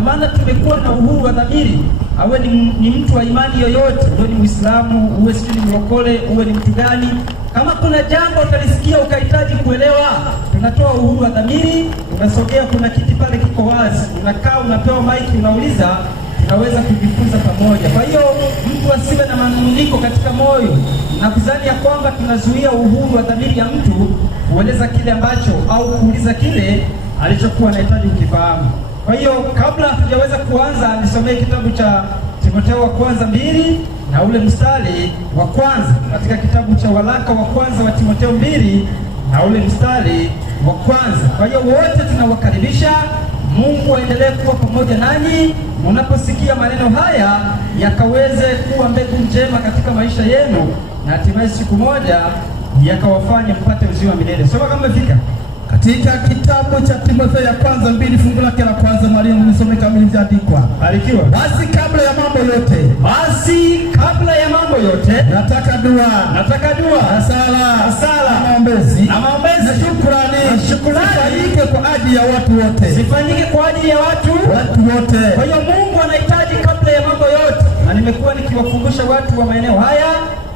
ndio maana tumekuwa na uhuru wa dhamiri. Awe ni mtu wa imani yoyote, uwe ni Muislamu, uwe sijui ni mlokole, uwe ni mtu gani, kama kuna jambo utalisikia ukahitaji kuelewa, tunatoa uhuru wa dhamiri. Unasogea, kuna kiti pale kiko wazi, unakaa, unapewa maiki, unauliza, tunaweza kujifunza pamoja. Kwa hiyo mtu asiwe na manunguniko katika moyo na kudhani ya kwamba tunazuia uhuru wa dhamiri ya mtu kueleza kile ambacho au kuuliza kile alichokuwa anahitaji kukifahamu. Kwa hiyo kabla hatujaweza kuanza, nisomee kitabu cha Timotheo wa kwanza 2 na ule mstari wa kwanza, katika kitabu cha waraka wa kwanza wa Timotheo 2 na ule mstari wa kwanza. Kwa hiyo wote tunawakaribisha. Mungu aendelee kuwa pamoja nanyi, mnaposikia maneno haya yakaweze kuwa mbegu njema katika maisha yenu, na hatimaye siku moja yakawafanya mpate uzima milele. Soma kama umefika. Katika kitabu cha Timotheo ya kwanza 2 fungu lake la kwanza, mwalimu nisome kama ilivyoandikwa. Barikiwa. Basi kabla ya mambo yote, nataka dua na sala na maombezi na shukrani zifanyike kwa ajili ya watu wote. Kwa hiyo Mungu anahitaji kabla ya mambo yote, na nimekuwa nikiwakumbusha watu wa maeneo haya,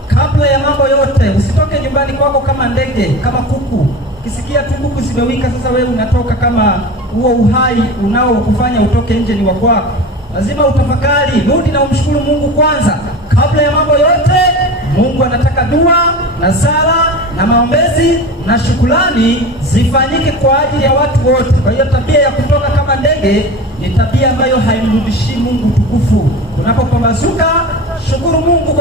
kabla ya mambo yote usitoke nyumbani kwako kama ndege, kama kuku. Kisikia tu kuku zimewika, sasa wewe unatoka kama huo uhai unaokufanya utoke nje ni wa kwako. Lazima utafakari, rudi na umshukuru Mungu kwanza. Kabla ya mambo yote, Mungu anataka dua na sala na maombezi na shukrani zifanyike kwa ajili ya watu wote. Kwa hiyo tabia ya kutoka kama ndege ni tabia ambayo haimrudishi Mungu tukufu. Unapopambazuka, shukuru Mungu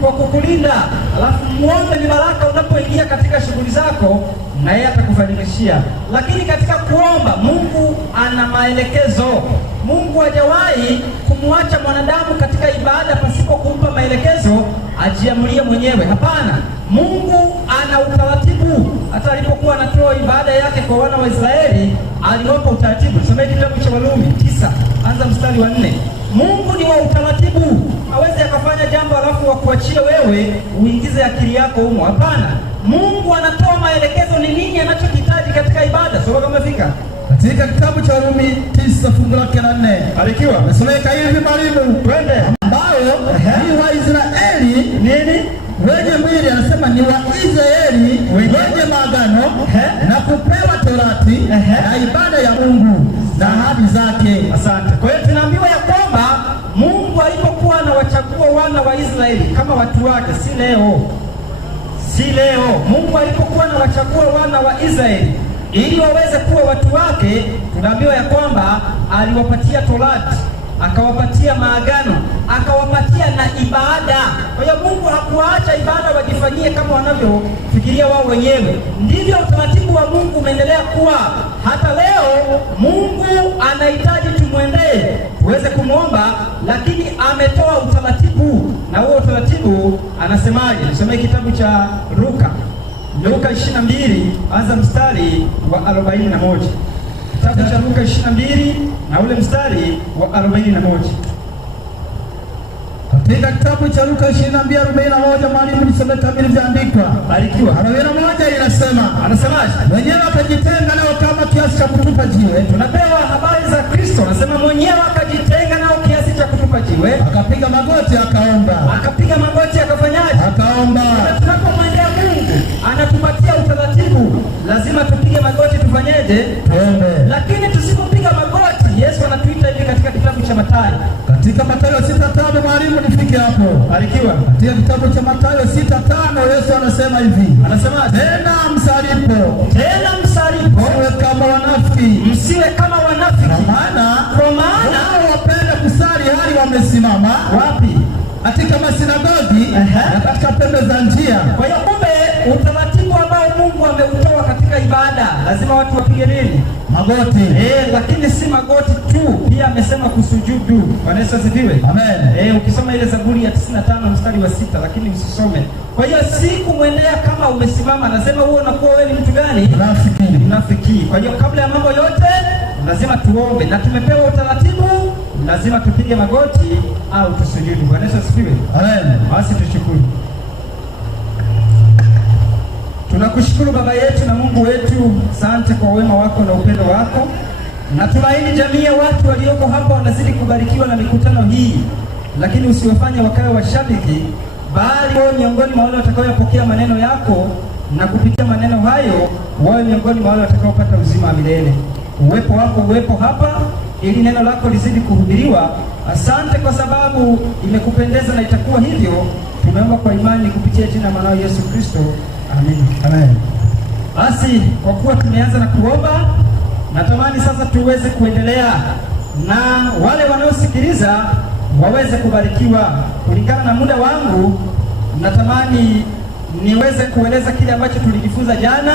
kwa kukulinda, alafu muombe ni baraka unapoingia katika shughuli zako, na yeye atakufanikishia. Lakini katika kuomba, Mungu ana maelekezo. Mungu hajawahi kumwacha mwanadamu katika ibada pasipo kumpa maelekezo ajiamulie mwenyewe. Hapana, Mungu ana utaratibu. Hata alipokuwa anatoa ibada yake kwa wana wa Israeli, aliwapa utaratibu. Tusomee kitabu cha Warumi 9, anza mstari wa 4. Mungu ni wa utaratibu. Hawezi akafanya jambo alafu wakuachie wewe uingize akili yako humo. Hapana, Mungu anatoa maelekezo ni nini anachokitaji katika ibada. Soma kama fika. Katika kitabu cha Warumi 9 fungu lake la 4. Barikiwa. Nasomeka hivi mwalimu. Twende. Ambao ni wa Israeli nini? Wenye mwili, anasema ni wa Israeli wenye maagano na kupewa Torati na ibada ya Mungu na ahadi zake. Asante. Kwa hiyo tunaambiwa ya kwamba Mungu alipokuwa anawachagua wana wa Israeli kama watu wake, si leo. Mungu alipokuwa anawachagua wana wa Israeli ili waweze kuwa watu wake, tunaambiwa ya kwamba aliwapatia Torati, akawapatia maagano, akawapatia na ibada. Kwa hiyo Mungu hakuwaacha ibada wajifanyie kama wanavyofikiria wao wenyewe. Ndivyo utaratibu wa Mungu umeendelea kuwa hata leo. Mungu anahitaji tumwendee tuweze kumwomba, lakini ametoa utaratibu, na huo utaratibu anasemaje? Tusomee kitabu cha Luka 22, anza mstari wa 41. Kitabu cha Luka 22 na ule mstari wa 41. Katika kitabu cha Luka 22:41, mwalimu nisome kama ilivyoandikwa. Barikiwa. 41 inasema, anasemaje? Mwenyewe akajitenga nao kama kiasi cha kutupa jiwe. Tunapewa habari za Kristo. Anasema mwenyewe akajitenga nao kiasi cha kutupa jiwe, akapiga magoti akaomba. Akafanyaje? Akaomba. Tunapomwendea Mungu anatupatia utaratibu, lazima tupige magoti. Tufanyeje? Tuombe. Lakini tusipopiga magoti, Yesu anatuita hivi katika kitabu cha Mathayo. Katika Mathayo 6:5, mwalimu nifike hapo. Barikiwa. Katika kitabu cha Mathayo 6:5, Yesu anasema hivi. Anasema tena msalipo, msiwe kama wanafiki. Kwa maana wao wapenda kusali hali wamesimama. Wapi? Katika masinagogi na katika pembe za njia. Kwa hiyo kumbe utaratibu ambao Mungu ameutoa katika ibada, lazima watu wapige nini? Magoti. Lakini si magoti tu, pia amesema kusujudu. Bwana Yesu asifiwe. Amen. Ukisoma ile Zaburi ya 95 mstari wa 6, lakini usisome. Kwa hiyo si kumwendea kama umesimama, anasema huo unakuwa wewe ni mtu gani? Mnafiki. Kwa hiyo kabla ya mambo yote lazima tuombe, na tumepewa utaratibu, lazima tupige magoti au tusujudu. Bwana Yesu asifiwe. Amen. Basi tushukuru. Tunakushukuru Baba yetu na Mungu wetu, asante kwa wema wako na upendo wako. Natumaini jamii ya watu walioko hapa wanazidi kubarikiwa na mikutano hii, lakini usiwafanye wakawe washabiki, bali wawe miongoni mwa wale watakaoyapokea maneno yako, na kupitia maneno hayo wawe miongoni mwa wale watakaopata uzima wa milele. Uwepo wako uwepo hapa ili neno lako lizidi kuhubiriwa. Asante kwa sababu imekupendeza na itakuwa hivyo. Tumeomba kwa imani kupitia jina mwanao Yesu Kristo. Amen. Amen. Basi kwa kuwa tumeanza na kuomba, natamani sasa tuweze kuendelea na wale wanaosikiliza waweze kubarikiwa. Kulingana na muda wangu, natamani niweze kueleza kile ambacho tulijifunza jana.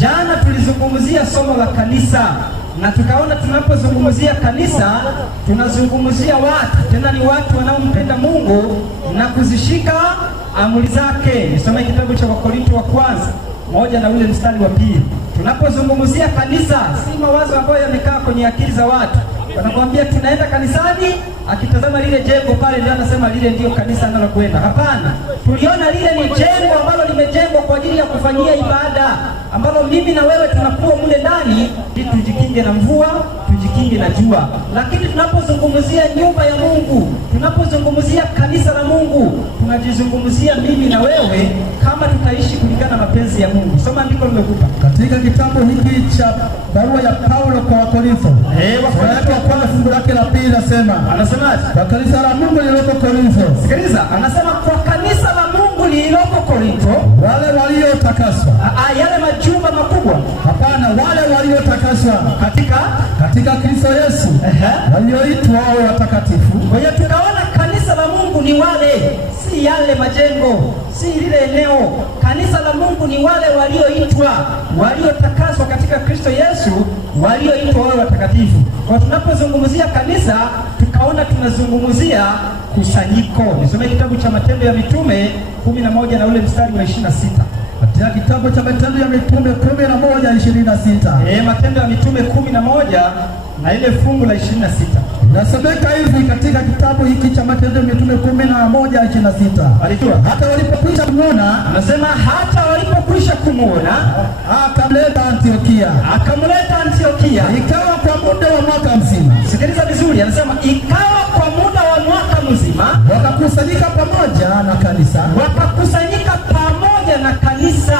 Jana tulizungumzia somo la kanisa, na tukaona tunapozungumzia kanisa tunazungumzia watu, tena ni watu wanaompenda Mungu na kuzishika amri zake. Nisome kitabu cha Wakorintho wa kwanza 1 na ule mstari wa 2. Tunapozungumzia kanisa, si mawazo ambayo yamekaa kwenye akili za watu. Wanakuambia tunaenda kanisani, akitazama lile jengo pale ndio anasema lile ndio kanisa analokwenda. Hapana, tuliona lile ni jengo ambalo limejengwa kwa ajili ya kufanyia ibada, ambalo mimi na wewe tunakuwa mule ndani ili tujikinge na mvua, tujikinge na jua. Lakini tunapozungumzia nyumba ya Mungu, tunapozungumzia kanisa la Mungu, tunajizungumzia mimi na wewe kama tutaishi kulingana na mapenzi ya Mungu. Soma andiko nimekupa katika kitabu hiki cha barua ya Paulo kwa Wakorintho. Wakorintho kwa fungu lake la 2 nasema, anasemaje? Kwa kanisa la Mungu lililoko Korintho. Sikiliza, anasema kwa kanisa la Mungu lililoko Korintho, wale waliotakaswa. Yale majumba makubwa? Hapana, wale waliotakaswa katika Kristo Yesu, walioitwa wao watakatifu. Kwa hiyo tunaona kanisa la Mungu ni wale, si yale majengo, si lile eneo. Kanisa la Mungu ni wale walioitwa, waliotakaswa katika Kristo Yesu, walioitwa wao watakatifu. Kwa tunapozungumzia kanisa, tukaona tunazungumzia kusanyiko. Nisome kitabu cha Matendo ya Mitume 11 na ule mstari wa 26. Katika kitabu cha Matendo ya Mitume 11:26. Matendo ya Mitume 11 na ile fungu la 26. Nasomeka hivi katika kitabu hiki cha Matendo ya Mitume 11:26. Alikiwa hata walipokwisha kumuona, anasema hata walipokwisha kumuona, akamleta Antiokia. Ikawa kwa muda wa mwaka mzima. Sikiliza vizuri, anasema ikawa kwa muda wa mwaka mzima wakakusanyika pamoja na kanisa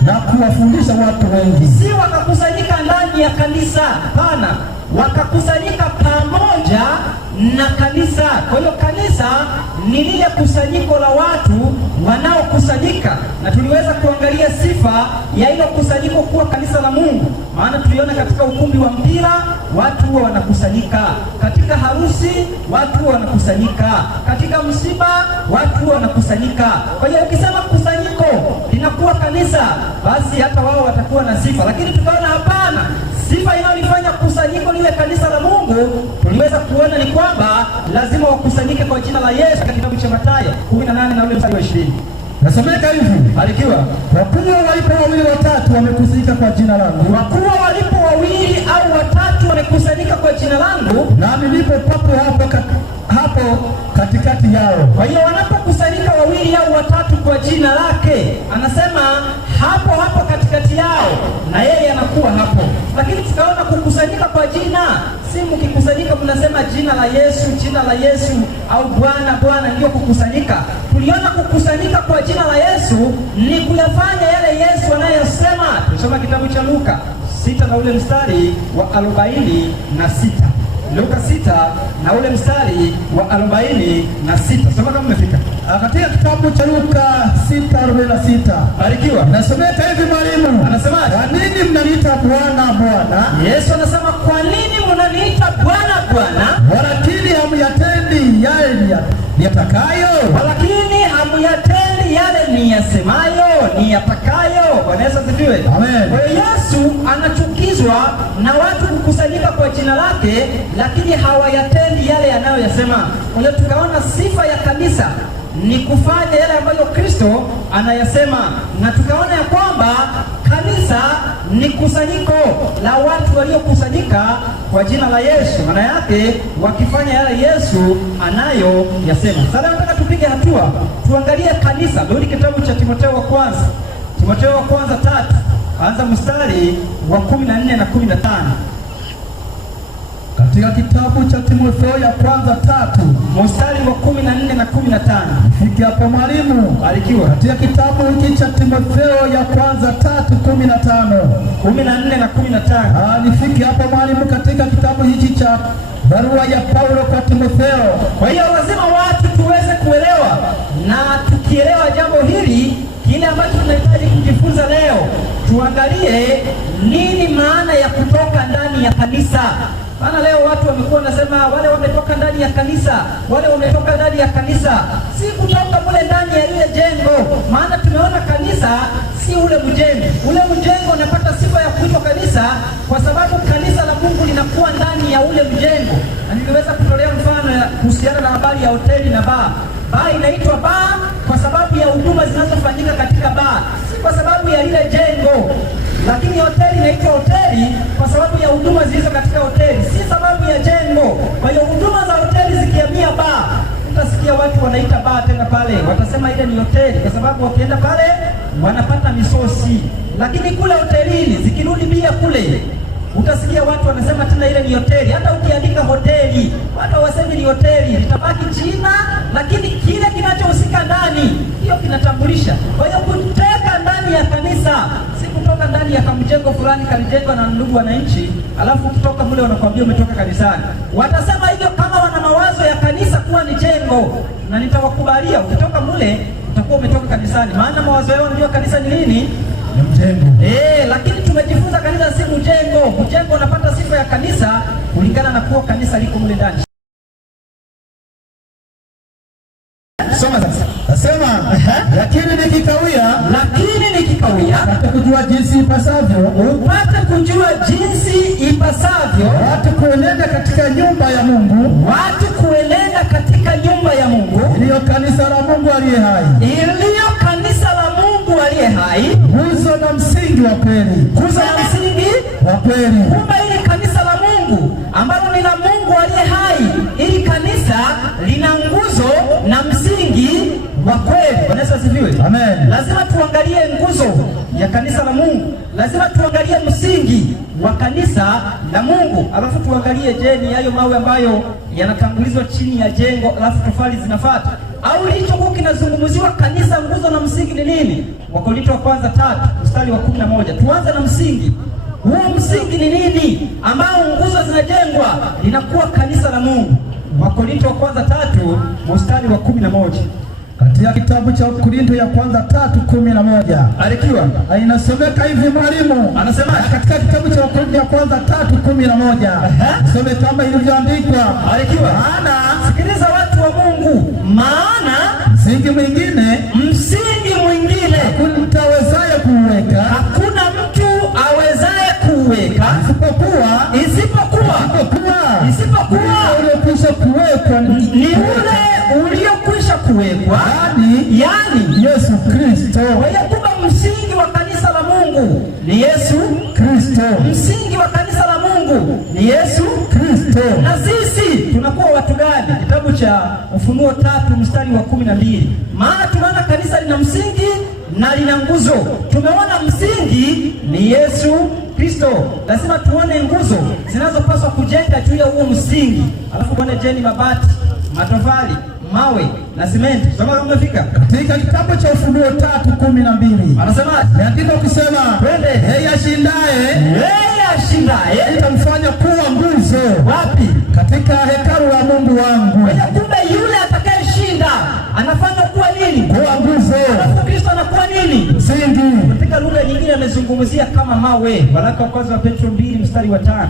na kuwafundisha watu wengi. Si wakakusanyika ndani ya kanisa, hapana, wakakusanyika pamoja na kanisa. Kwa hiyo kanisa ni lile kusanyiko la watu wanaokusanyika, na tuliweza kuangalia sifa ya hilo kusanyiko kuwa kanisa la Mungu. Maana tuliona katika ukumbi wa mpira watu huwa wanakusanyika, katika harusi watu huwa wanakusanyika, katika msiba watu huwa wanakusanyika. Kwa hiyo ukisema kusanyiko linakuwa kanisa, basi hata wao watakuwa na sifa. Lakini tukaona hapana, sifa inayolifanya kusanyiko liwe kanisa la Mungu, tuliweza kuona ni kwamba lazima wakusanyike kwa jina la Yesu. Katika kitabu cha Mathayo 18 na ule mstari wa 20. Nasomeka hivi, barikiwa. Kwa kuwa walipo 2 au 3 wamekusanyika kwa jina langu. Kwa kuwa walipo 2 au 3 wamekusanyika kwa jina langu, nami nipo papo hapo katikati yao. Kwa hiyo wanapokusanyika 2 au 3 kwa jina lake, anasema hapo katikati yao, na yeye anakuwa hapo. Lakini tukaona kukusanyika kwa jina, si mkikusanyika mnasema jina la Yesu au Bwana ndio kukusanyika. Tuliona kukusanyika kwa jina la Yesu ni kuyafanya yale Yesu anayosema. Tusoma kitabu cha Luka 6 na ule mstari wa 46. Luka 6 na ule mstari wa 46. Soma kama umefika. Katika kitabu cha Luka 6:46. Barikiwa. Nasomeka hivi mwalimu. Anasemaje? Kwa nini mnaniita Bwana Bwana? Yesu anasema kwa nini mnaniita Bwana Bwana, walakini hamyatendi yale niyatakayo? Walakini hamyatendi yale niyasemayo, niyatakayo. Bwana Yesu asifiwe. Amen. Kwa hiyo Yesu anachukizwa na watu kukusanyika kwa jina lake, lakini hawayatendi yale anayoyasema. Kwa hiyo tukaona sifa ya kanisa ni kufanya yale ambayo Kristo anayasema, na tukaona ya kwamba kanisa ni kusanyiko la watu waliokusanyika kwa jina la Yesu, maana yake wakifanya yale Yesu anayoyasema. Sasa nataka tupige hatua, tuangalie kanisa. Rudi kitabu cha Timotheo wa kwanza 3, anza mstari wa 14 na 15. Katika kitabu cha Timotheo ya kwanza 3 mstari wa 14 na 15. Fiki hapo mwalimu. Barikiwa. Katika kitabu hiki cha Timotheo ya kwanza 3:15. 14 na 15. Nifiki hapo mwalimu, katika kitabu hiki cha barua ya Paulo kwa Timotheo. Kwa hiyo lazima watu tuweze kuelewa, na tukielewa jambo hili, kile ambacho tunahitaji kujifunza leo, tuangalie nini maana ya kutoka ndani ya kanisa. Maana leo watu wamekuwa wanasema wale wametoka ndani ya kanisa, wale wametoka ndani ya kanisa. Si kutoka mule ndani ya ile jengo, maana tumeona kanisa si ule mjengo. Ule mjengo unapata sifa ya kuitwa kanisa kwa sababu kanisa la Mungu linakuwa ndani ya ule mjengo. Na niliweza kutolea mfano kuhusiana na habari ya hoteli na baa. Baa inaitwa baa kwa sababu ya huduma zinazofanyika katika baa, si kwa sababu ya lile jengo. Lakini hoteli inaitwa hoteli kwa sababu ya huduma zilizo katika hoteli, si sababu ya jengo. Kwa hiyo huduma za hoteli zikihamia baa, utasikia watu wanaita baa tena pale, watasema ile ni hoteli kwa sababu wakienda pale wanapata misosi. Lakini kule hotelini zikirudi bia kule, utasikia watu wanasema tena ile ni hoteli. Hata ukiandika hoteli, watu hawasemi ni hoteli, litabaki jina, lakini kile kinachohusika ndani hiyo kinatambulisha. Kwa hiyo kuteka ndani ya kanisa si kutoka ndani ya kamjengo fulani kalijengwa na ndugu wananchi, alafu ukitoka mule wanakuambia umetoka kanisani. Watasema hivyo kama wana mawazo ya kanisa kuwa ni jengo, na nitawakubalia, ukitoka mule utakuwa umetoka kanisani, maana mawazo yao wanajua kanisa ni nini? Mjengo. Lakini tumejifunza kanisa si mjengo. Mjengo unapata sifa ya kanisa kulingana na kuwa kanisa liko mle ndani. Soma sasa. Nasema lakini nikikawia upate kujua jinsi ipasavyo watu kuenenda katika nyumba ya Mungu, iliyo kanisa la Mungu aliye hai, nguzo na msingi wa kweli. Kumbe ili kanisa la Mungu ambalo ni la Mungu aliye hai, ili kanisa lina nguzo na msingi wa kweli. Bwana asifiwe. Amen. Lazima tuangalie nguzo ya kanisa la Mungu, lazima tuangalie msingi wa kanisa la Mungu, alafu tuangalie ni hayo mawe ambayo yanatangulizwa chini ya jengo, alafu tofali zinafuata, au kilichokuwa kinazungumziwa kanisa, nguzo na msingi ni nini? Wakorintho wa kwanza 3 mstari wa 11. Tuanze na msingi. Huo msingi ni nini ambao nguzo zinajengwa linakuwa kanisa la Mungu? Wakorintho wa kwanza 3 mstari wa 11. Katika kitabu cha Korinto ya kwanza 3:11. Alikiwa inasomeka hivi mwalimu. Anasema katika kitabu cha Korinto ya kwanza 3:11. Some kama ilivyoandikwa. Alikiwa sikiliza watu wa Mungu, maana msingi mwingine hakuna mtu awezaye kuweka isipokuwa uliokwisha kuwekwa, ni ule uliokwisha kuwekwa, yani Yesu Kristo. Kwa hiyo kumbe msingi wa kanisa la Mungu ni Yesu Kristo. Msingi wa kanisa la Mungu ni Yesu Kristo. Na sisi tunakuwa watu gani? Kitabu cha Ufunuo 3 mstari wa 12. Maana tunaona kanisa lina msingi na lina nguzo. Tumeona msingi ni Yesu Kristo, lazima tuone nguzo zinazopaswa kujenga juu ya huo msingi, alafu tuone ni mabati, matofali, mawe na simenti. Soma kama umefika. Katika kitabu cha Ufunuo 3:12 anasema andiko kusema, twende, yeye ashindaye nitamfanya kuwa nguzo. Wapi? Katika hekalu la Mungu wangu. Kumbe yule atakayeshinda anafanya kuwa nini? Kuwa nguzo. Alafu Kristo anakuwa nini? Msingi. Katika lugha nyingine amezungumzia kama mawe. Waraka wa kwanza wa Petro 2 mstari wa 5.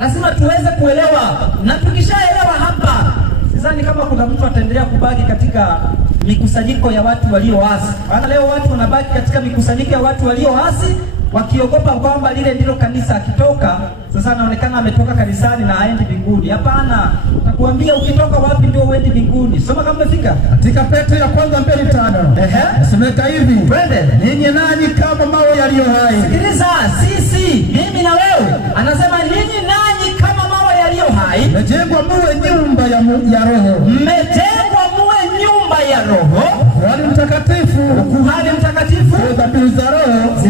Lazima tuweze kuelewa, na tukishaelewa hapa, sidhani kama kuna mtu ataendelea kubaki katika mikusanyiko ya watu walioasi. Maana leo watu wanabaki katika mikusanyiko ya watu walioasi wakiogopa kwamba lile ndilo kanisa, akitoka sasa anaonekana ametoka kanisani na haendi mbinguni. Hapana, nakuambia ukitoka wapi ndio uende mbinguni. Soma kama umefika. Katika Petro ya kwanza 2:5. Nasomeka hivi. Twende. Ninyi nanyi kama mawe yaliyo hai. Sikiliza, sisi, mimi na wewe. Anasema ninyi nanyi kama mawe yaliyo hai. Mmejengwa muwe nyumba ya Roho. Mmejengwa muwe nyumba ya Roho. Ukuhani mtakatifu. Ukuhani mtakatifu. Dhabihu za Roho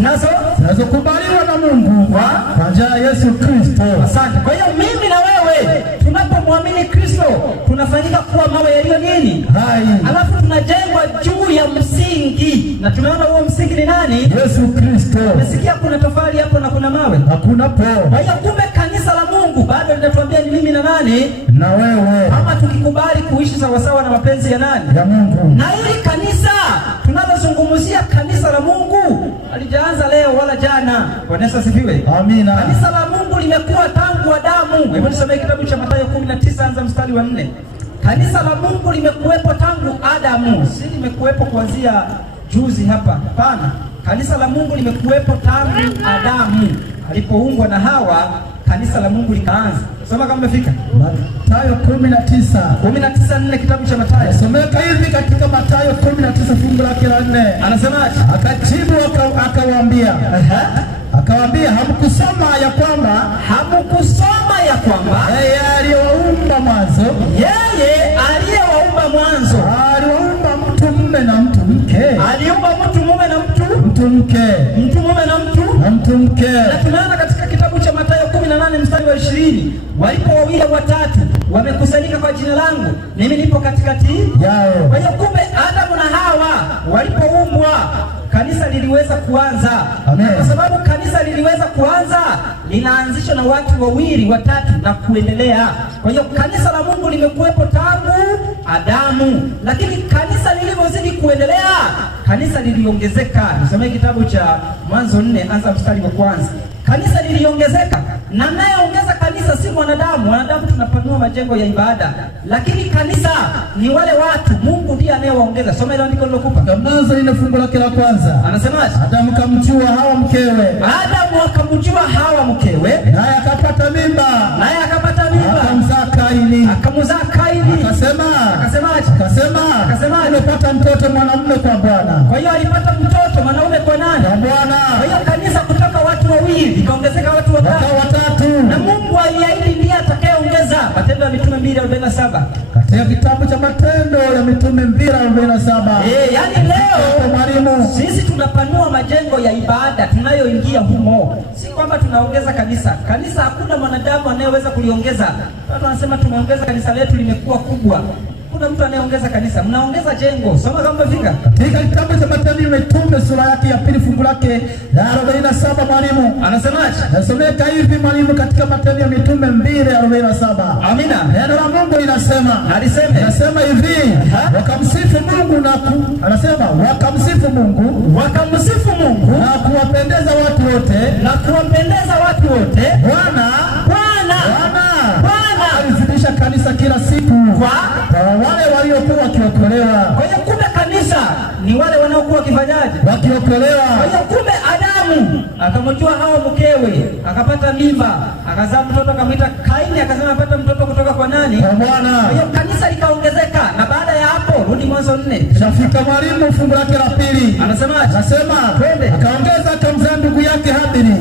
zinazokubaliwa na Mungu kwa njia ya Yesu Kristo. Asante. Kwa hiyo mimi na wewe tunapomwamini Kristo tunafanyika kuwa mawe yaliyo nini? Hai. Alafu tunajengwa juu ya msingi, na tumeona huo msingi ni nani? Yesu Kristo. Umesikia kuna tofali hapo na kuna mawe? Hakuna po. Kwa hiyo kumbe kanisa la Mungu bado linatuambia ni mimi na nani? Na wewe. Kama tukikubali kuishi sawasawa na mapenzi ya nani? Ya Mungu. Na hili kanisa tunalozungumzia, kanisa la Mungu, halijaanza leo wala jana. Bwana Yesu asifiwe. Amina. Kanisa la Mungu limekuwa tangu Adamu. Hebu nisomee kitabu cha Mathayo 19 anza mstari wa 4. Kanisa la Mungu limekuwepo tangu Adamu, si limekuwepo kuanzia juzi hapa. Hapana. Kanisa la Mungu limekuwepo tangu Adamu alipoumbwa na Hawa. Kanisa la Mungu likaanza. Soma kama umefika. Mathayo 19:4 kitabu cha Mathayo. Someka hivi katika Mathayo 19 fungu lake la 4. Anasemaje? Akajibu akawaambia hamkusoma ya kwamba yeye aliyewaumba mwanzo aliwaumba mtu mume na mtu mke. Aliumba mtu mume na mtu mke. Mtu mume na mtu mke. Na tunaona katika kitabu cha Mathayo 18 mstari wa 20, walipo wawili watatu wamekusanyika kwa jina langu, mimi nipo katikati yao. Kwa hiyo kumbe Adamu na Hawa walipoumbwa kanisa liliweza kuanza. Amen. Kwa sababu kanisa liliweza kuanza, linaanzishwa na watu wawili watatu na kuendelea. Kwa hiyo kanisa la Mungu limekuwepo tangu Adamu, lakini kanisa lilivyozidi kuendelea, kanisa liliongezeka. Nisomee kitabu cha Mwanzo 4 anza mstari wa kwanza. Kanisa liliongezeka, na anayeongeza kanisa si mwanadamu. Wanadamu tunapanua majengo ya ibada, lakini kanisa ni wale watu. Mungu ndiye anayewaongeza. Soma ile andiko nilokupa. Mwanzo 4 fungu lake la kwanza. Anasemaje? Adamu kamjua Hawa mkewe. Adamu akamjua Hawa mkewe, naye akapata mimba. Akamzaa Kaini. Akasema alipata mtoto mwanamume kwa Bwana. Kwa hiyo alipata mtoto mwanaume kwa nani? Kwa Bwana. Kwa hiyo kanisa kutoka watu wawili ikaongezeka watu watatu. Na Mungu aliahidi ndiye atakayeongeza. Matendo ya Mitume 2:47. Katika kitabu cha Matendo ya Mitume 2:47. Yaani leo mwalimu, sisi tunapanua majengo ya ibada tunayoingia humo. Si kwamba tunaongeza kanisa. Kanisa hakuna mwanadamu anayeweza kuliongeza. Watu wanasema tumeongeza kanisa letu limekuwa kubwa. Kuna mtu anayeongeza kanisa, mnaongeza jengo. Soma kama umefika. Katika kitabu cha Matendo ya Mitume sura yake ya 2 fungu lake la 47 mwalimu. Anasemaje? Nasomeka hivi mwalimu katika Matendo ya Mitume 2:47. Amina. Neno la Mungu linasema. Nasema hivi, wakamsifu Mungu wakamsifu Mungu na kuwapendeza watu wote. Bwana alizidisha kanisa kila siku kwa wale waliokuwa wakiokolewa. Kwa hiyo kumbe kanisa ni wale wanaokuwa wakifanyaje? Wakiokolewa. Kwa hiyo kumbe Adamu akamjua Hawa mkewe, akapata mimba, akazaa mtoto, akamwita Kaini, akasema apata mtoto kutoka kwa nani? Kwa Bwana. Kwa hiyo kanisa likaongezeka, na baada ya hapo rudi Mwanzo 4. Shafika mwalimu fungu lake la 2. Anasemaje? Nasema akaongeza akamzaa ndugu yake Habili.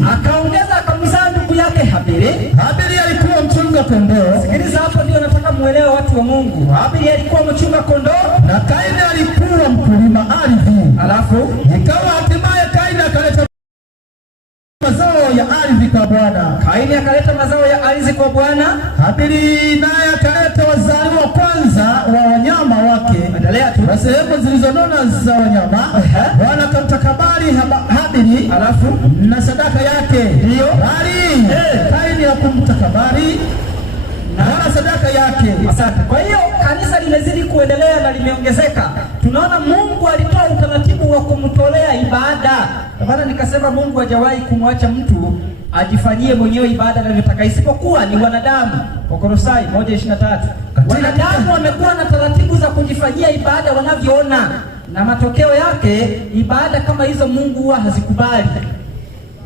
Habili alikuwa mchunga kondoo. Sikiliza hapo, ndio nataka muelewe watu wa Mungu. Habili alikuwa mchunga kondoo na Kaini alikuwa mkulima ardhi. Alafu ikawa hatimaye Kaini akaleta mazao ya ardhi kwa Bwana. Habili naye akaleta wazaliwa kwanza wa wanyama wake. Endelea tu. Na sehemu zilizonona za wanyama. Bwana akamtakabali Habili alafu na sadaka yake. Ndio. Bali Kaini hakumtakabali na sadaka yake. Asante. Kwa hiyo kanisa limezidi kuendelea na limeongezeka. Tunaona Mungu alitoa utaratibu wa kumtolea ibada. Maana nikasema Mungu hajawahi kumwacha mtu ajifanyie mwenyewe ibada anavyotaka, isipokuwa ni wanadamu. Wakolosai 1:23. Wanadamu wamekuwa na taratibu za kujifanyia ibada wanavyoona, na matokeo yake ibada kama hizo Mungu huwa hazikubali.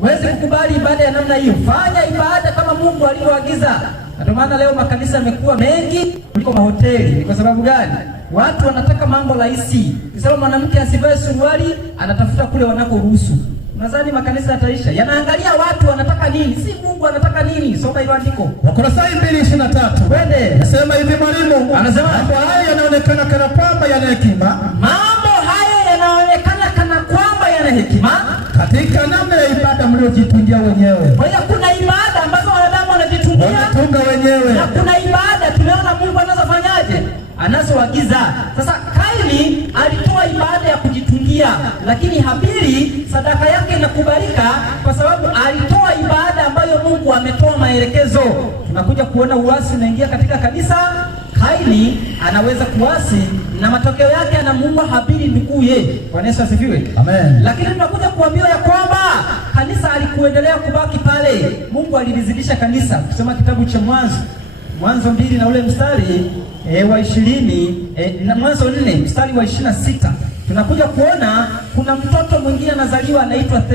Huwezi kukubali ibada ya namna hiyo. Fanya ibada kama Mungu alivyoagiza. Ndio maana leo makanisa yamekuwa mengi kuliko mahoteli. Ni kwa sababu gani? Watu wanataka mambo rahisi. Kisema mwanamke asivae suruali, anatafuta kule wanakoruhusu. Unadhani makanisa yataisha? Yanaangalia watu wanataka nini, si Mungu anataka nini. Soma hilo andiko. Wakolosai 2:23. Twende. Nasema hivi mwalimu. Anasema mambo haya yanaonekana kana kwamba yana hekima. Mambo haya yanaonekana kana kwamba yana hekima katika namna ya ibada mliojitungia wenyewe. Kwa hiyo kuna ibada ambazo wanadamu wanajitungia wenyewe, na kuna ibada tumeona Mungu anazofanyaje, anazoagiza. Sasa Kaini alitoa ibada ya kujitungia, lakini Habili sadaka yake inakubalika kwa sababu alitoa ibada ambayo Mungu ametoa maelekezo. Tunakuja kuona uasi unaingia katika kanisa. Kaini anaweza kuasi na matokeo yake anamuua Habili nduguye. Bwana Yesu asifiwe. Amen. Lakini tunakuja kuambiwa ya kwamba kanisa alikuendelea kubaki pale. Mungu alilizidisha kanisa. Kusoma kitabu cha Mwanzo 2 na ule mstari wa 20 na Mwanzo 4 mstari wa 26. Tunakuja kuona kuna mtoto mwingine anazaliwa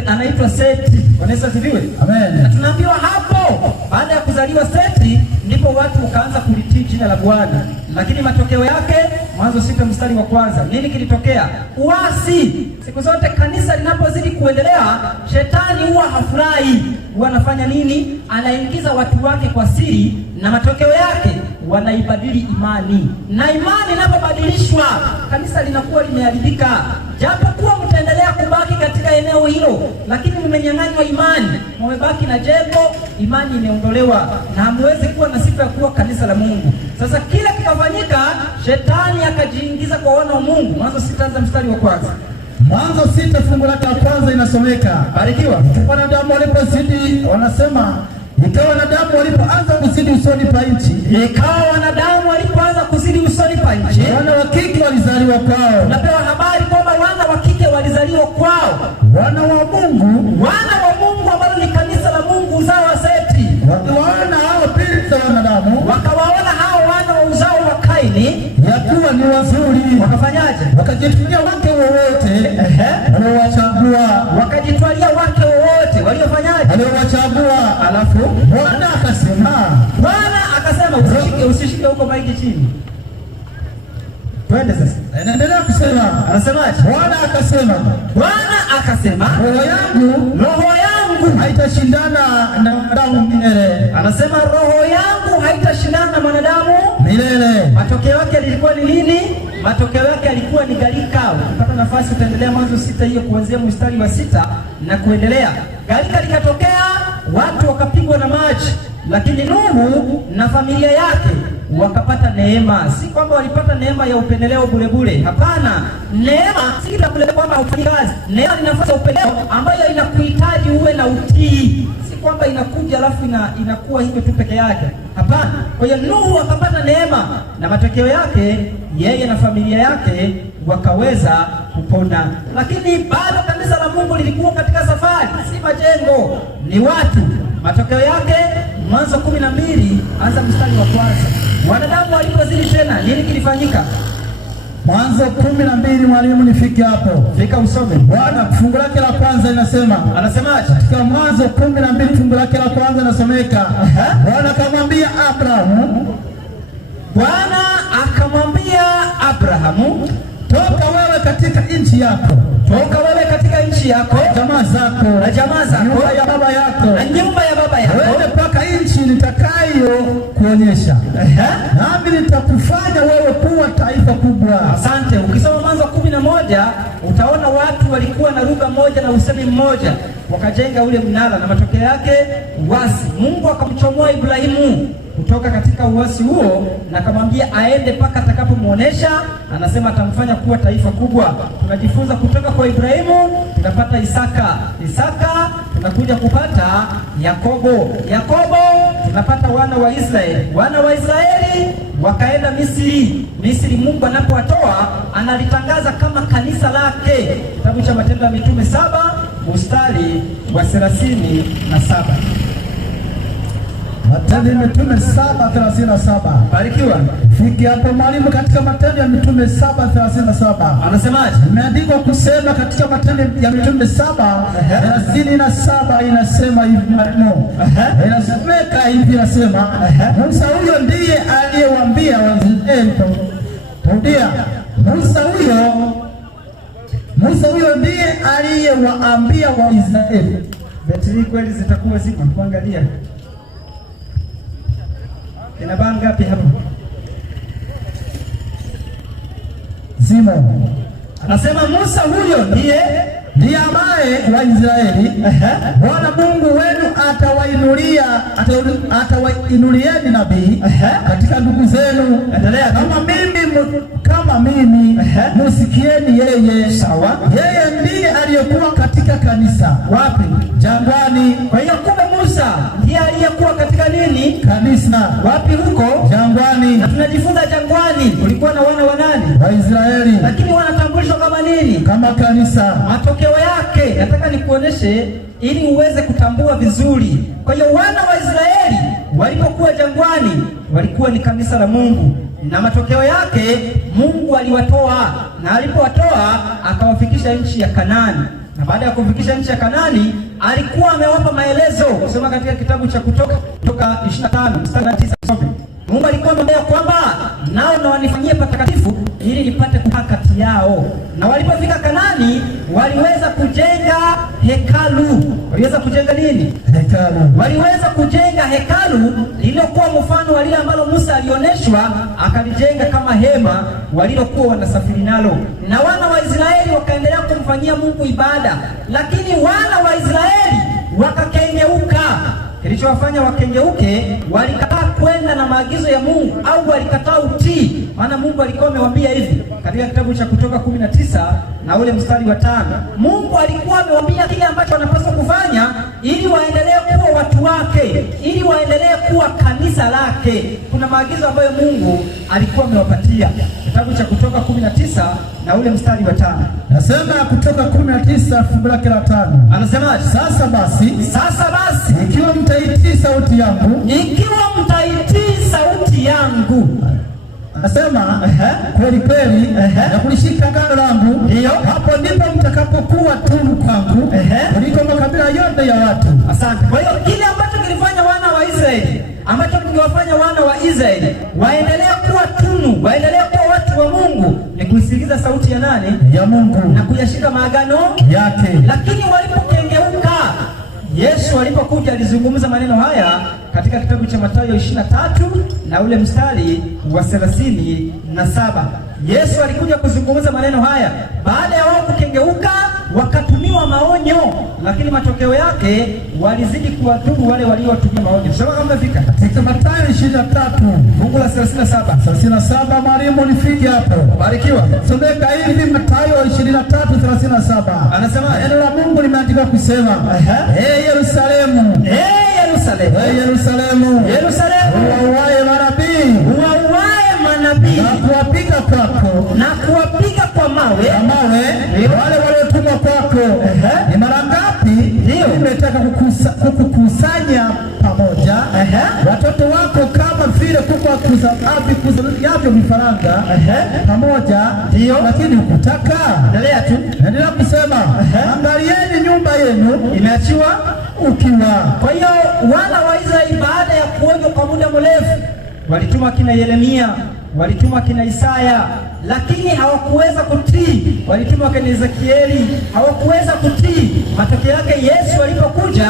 anaitwa Seti. Bwana Yesu asifiwe. Amen. Na tunaambiwa hapo baada ya kuzaliwa Seti ndipo watu wakaanza kulitii jina la Bwana. Lakini matokeo yake Mwanzo 6 mstari wa 1. Nini kilitokea? Uasi. Siku zote kanisa linapozidi kuendelea, shetani huwa hafurahi. Huwa anafanya nini? Anaingiza watu wake kwa siri, na matokeo yake wanaibadili imani. Na imani inapobadilishwa, kanisa linakuwa limeharibika. Japokuwa mtaendelea kubaki katika eneo hilo, lakini mmenyang'anywa imani, mmebaki na jengo, imani imeondolewa na hamwezi kuwa na sifa ya kuwa kanisa la Mungu. Sasa kile kikafanyika, shetani akajiingiza kwa wana wa Mungu. Mwanzo 6 mstari wa 1. Mwanzo 6 fungu lake la 1 inasomeka, barikiwa. Wanadamu walipozidi, wanasema ikawa wanadamu walipoanza kuzidi usoni pa nchi, wana wa kike walizaliwa kwao. Napewa habari kwamba wana wa kike walizaliwa kwao. Wana wa Mungu ambao ni kanisa la Mungu uzao wa Seti, wakawaona hao binti za wanadamu, wakawaona hao wana wa uzao wa Kaini ya kuwa ni wazuri. Wakafanyaje? Wakajitwalia wake wowote waliowachagua. Wakajitwalia wake wowote waliofanyaje? Waliowachagua. Alafu Bwana akasema usishike huko maiki chini. Twende sasa. Anaendelea kusema. Anasemaje? Bwana akasema roho yangu haitashindana na mwanadamu milele. Anasema roho yangu haitashindana na mwanadamu milele. Matokeo yake yalikuwa ni nini? Matokeo yake yalikuwa ni gharika. Ukipata nafasi utaendelea Mwanzo 6 hiyo kuanzia mstari wa 6 na kuendelea. Gharika likatokea, watu wakapigwa na maji, lakini Nuhu na familia yake wakapata neema. Si kwamba walipata neema ya upendeleo bure bure. Hapana, neema si ile bure kwamba haufanyi kazi. Neema ni nafasi ya upendeleo ambayo inakuhitaji uwe na utii. Si kwamba inakuja alafu inakuwa hivyo tu peke yake. Hapana. Kwa hiyo Nuhu akapata neema na matokeo yake yeye na familia yake wakaweza kupona. Lakini bado kanisa la Mungu lilikuwa katika safari, si majengo, ni watu. Matokeo yake Mwanzo 12 anza mstari wa 1. Wanadamu walipozidi tena, nini kilifanyika? Mwanzo 12, mwalimu nifike hapo. Fika usome. Bwana fungu lake la 1 inasema. Anasemaje? Katika Mwanzo 12 fungu lake la 1 inasomeka. Bwana akamwambia Abrahamu, toka wewe katika nchi yako. Jamaa zako na nyumba ya baba yako uende mpaka nchi nitakayo kuonyesha, nami nitakufanya wewe kuwa taifa kubwa. Asante. Ukisoma Mwanzo 11 utaona watu walikuwa na lugha moja na usemi mmoja, wakajenga ule mnara, na matokeo yake uasi. Mungu akamchomoa Ibrahimu kutoka katika uasi huo na akamwambia aende mpaka atakapomuonesha. Anasema atamfanya kuwa taifa kubwa. Tunajifunza kutoka kwa Ibrahimu, tunapata Isaka. Tunakuja kupata Yakobo. Tunapata wana wa Israeli wakaenda Misri. Mungu anapowatoa analitangaza kama kanisa lake. Kitabu cha Matendo ya Mitume 7 mstari wa 37. Matendo ya Mitume 7:37. Barikiwa. Fiki hapo mwalimu, katika Matendo ya Mitume 7:37. Anasemaje? Imeandikwa kusema katika Matendo ya Mitume 7:37 inasema hivi mwalimu. Inasemeka hivi, inasema Musa huyo ndiye aliyewaambia Waisraeli. Musa huyo ndiye aliyewaambia Waisraeli. Betri kweli zitakuwa zima kuangalia. Ina banga ngapi hapo? Zimo. Anasema Musa huyo ndiye ndiye ambaye wa Israeli Bwana Mungu wenu atawainulieni nabii katika ndugu zenu kama mimi musikieni yeye. Sawa. Yeye ndiye aliyekuwa katika kanisa. Wapi? Jangwani. Kwa hiyo kumbe Musa ndiye aliyekuwa katika nini? Kanisa. Wapi? Huko jangwani. Na tunajifunza jangwani ulikuwa na wana wa nani? Wa Israeli. Lakini wanatambulishwa kama nini? Kama kanisa. Matokeo yake nataka nikuoneshe ili uweze kutambua vizuri. Kwa hiyo wana wa Israeli walipokuwa jangwani walikuwa ni kanisa la Mungu, na matokeo yake Mungu aliwatoa, na alipowatoa akawafikisha nchi ya Kanaani. Na baada ya kufikisha nchi ya Kanaani alikuwa amewapa maelezo. Kusoma katika kitabu cha Kutoka 25:9. Mungu alikuwa amemwambia kwamba nao na wanifanyie patakatifu ili nipate kukaa kati yao. Na walipofika Kanaani waliweza kujenga hekalu. Waliweza kujenga nini? Hekalu. Waliweza kujenga hekalu lililokuwa mfano wa lile ambalo Musa alioneshwa, akalijenga kama hema walilokuwa wanasafiri nalo. Na wana wa Israeli wakaendelea kumfanyia Mungu ibada, lakini wana wa Israeli wakakengeuka. Kilichowafanya wakengeuke, walikataa kwenda na maagizo ya Mungu, au walikataa utii. Maana Mungu alikuwa amewaambia hivi katika kitabu cha Kutoka 19 na ule mstari wa 5. Mungu alikuwa amewaambia kile ambacho wanapaswa kufanya ili waendelee kuwa watu wake, ili waendelee kuwa kanisa lake. Kuna maagizo ambayo Mungu alikuwa amewapatia. Kitabu cha Kutoka 19 na ule mstari wa 5. Nasema Kutoka 19 fungu lake la 5. Anasema, sasa basi ikiwa mtaitii sauti yangu, Anasema kweli kweli na kulishika agano langu, hapo ndipo mtakapokuwa tunu kwangu kuliko makabila yote ya watu. Asante. Kwa hiyo kile ambacho kilifanya wana wa Israeli, ambacho kingewafanya wana wa Israeli waendelee kuwa tunu, waendelee kuwa watu wa Mungu, ni kusikiliza sauti ya nani? Ya Mungu, na kuyashika maagano yake. Lakini walipokengeuka, Yesu alipokuja alizungumza maneno haya katika kitabu cha Mathayo 23 na ule mstari wa 37. Yesu alikuja kuzungumza maneno haya baada ya wao kukengeuka, wakatumiwa maonyo, lakini matokeo yake walizidi kuwadhuru wale waliowatumia maonyo. Sema kama fika katika Mathayo 23 fungu la 37. Mwalimu nifike hapo. Barikiwa. Someka hivi Mathayo 23:37. Anasema neno la Mungu limeandikwa kusema, Yerusalemu, Yerusalemu, uwauaye manabii na kuwapiga kwa mawe wale waliotumwa kwako, ni mara ngapi nimetaka kukukusanya pamoja watoto wako kama vile kuku akusanyavyo vifaranga pamoja, lakini hukutaka. Endelea kusema, angalieni nyumba yenu imeachiwa ukiwa. Kwa hiyo wana wa Israeli baada ya kuonywa kwa muda mrefu, walituma kina Yeremia, walituma kina Isaya, lakini hawakuweza kutii. Walituma kina Ezekieli, hawakuweza kutii. Matokeo yake Yesu alipokuja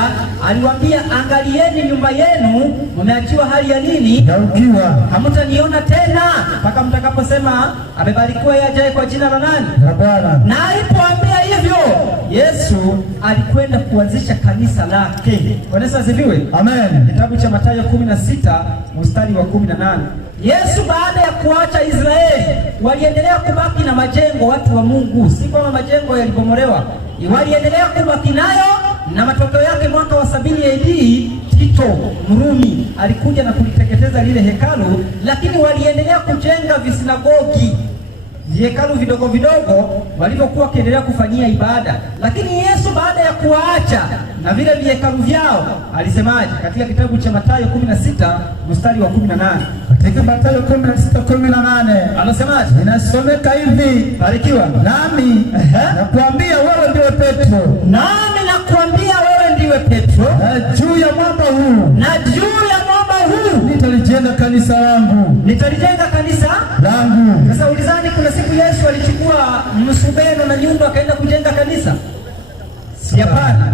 aliwaambia, angalieni nyumba yenu mmeachiwa hali ya nini? Ya ukiwa. Hamtaniona tena mpaka mtakaposema amebarikiwa yeye ajaye kwa jina la nani? La Bwana. Na alipoambia hivyo, Yesu alikwenda kuanzisha kanisa lake. Bwana asifiwe. Amen. Kitabu cha Mathayo 16 mstari wa 18. Yesu baada ya kuacha Israeli waliendelea kubaki na majengo, watu wa Mungu. Si kwamba majengo yalibomolewa, waliendelea kubaki nayo, na matokeo yake mwaka wa 70 AD Tito Mrumi alikuja na kuliteketeza lile hekalu, lakini waliendelea kujenga visinagogi, hekalu vidogo vidogo walivyokuwa wakiendelea kufanyia ibada. Lakini Yesu baada ya kuwaacha na vile vihekalu vyao alisemaje? Katika kitabu cha Mathayo 16 mstari wa 18. Katika Mathayo 16:18 anasemaje? Inasomeka hivi, barikiwa. Nami nakuambia wewe ndiwe Petro, na juu ya mwamba huu nitalijenga kanisa langu. Sasa ulizani, kuna siku Yesu alichukua msumeno na nyundo akaenda kujenga kanisa? Hapana.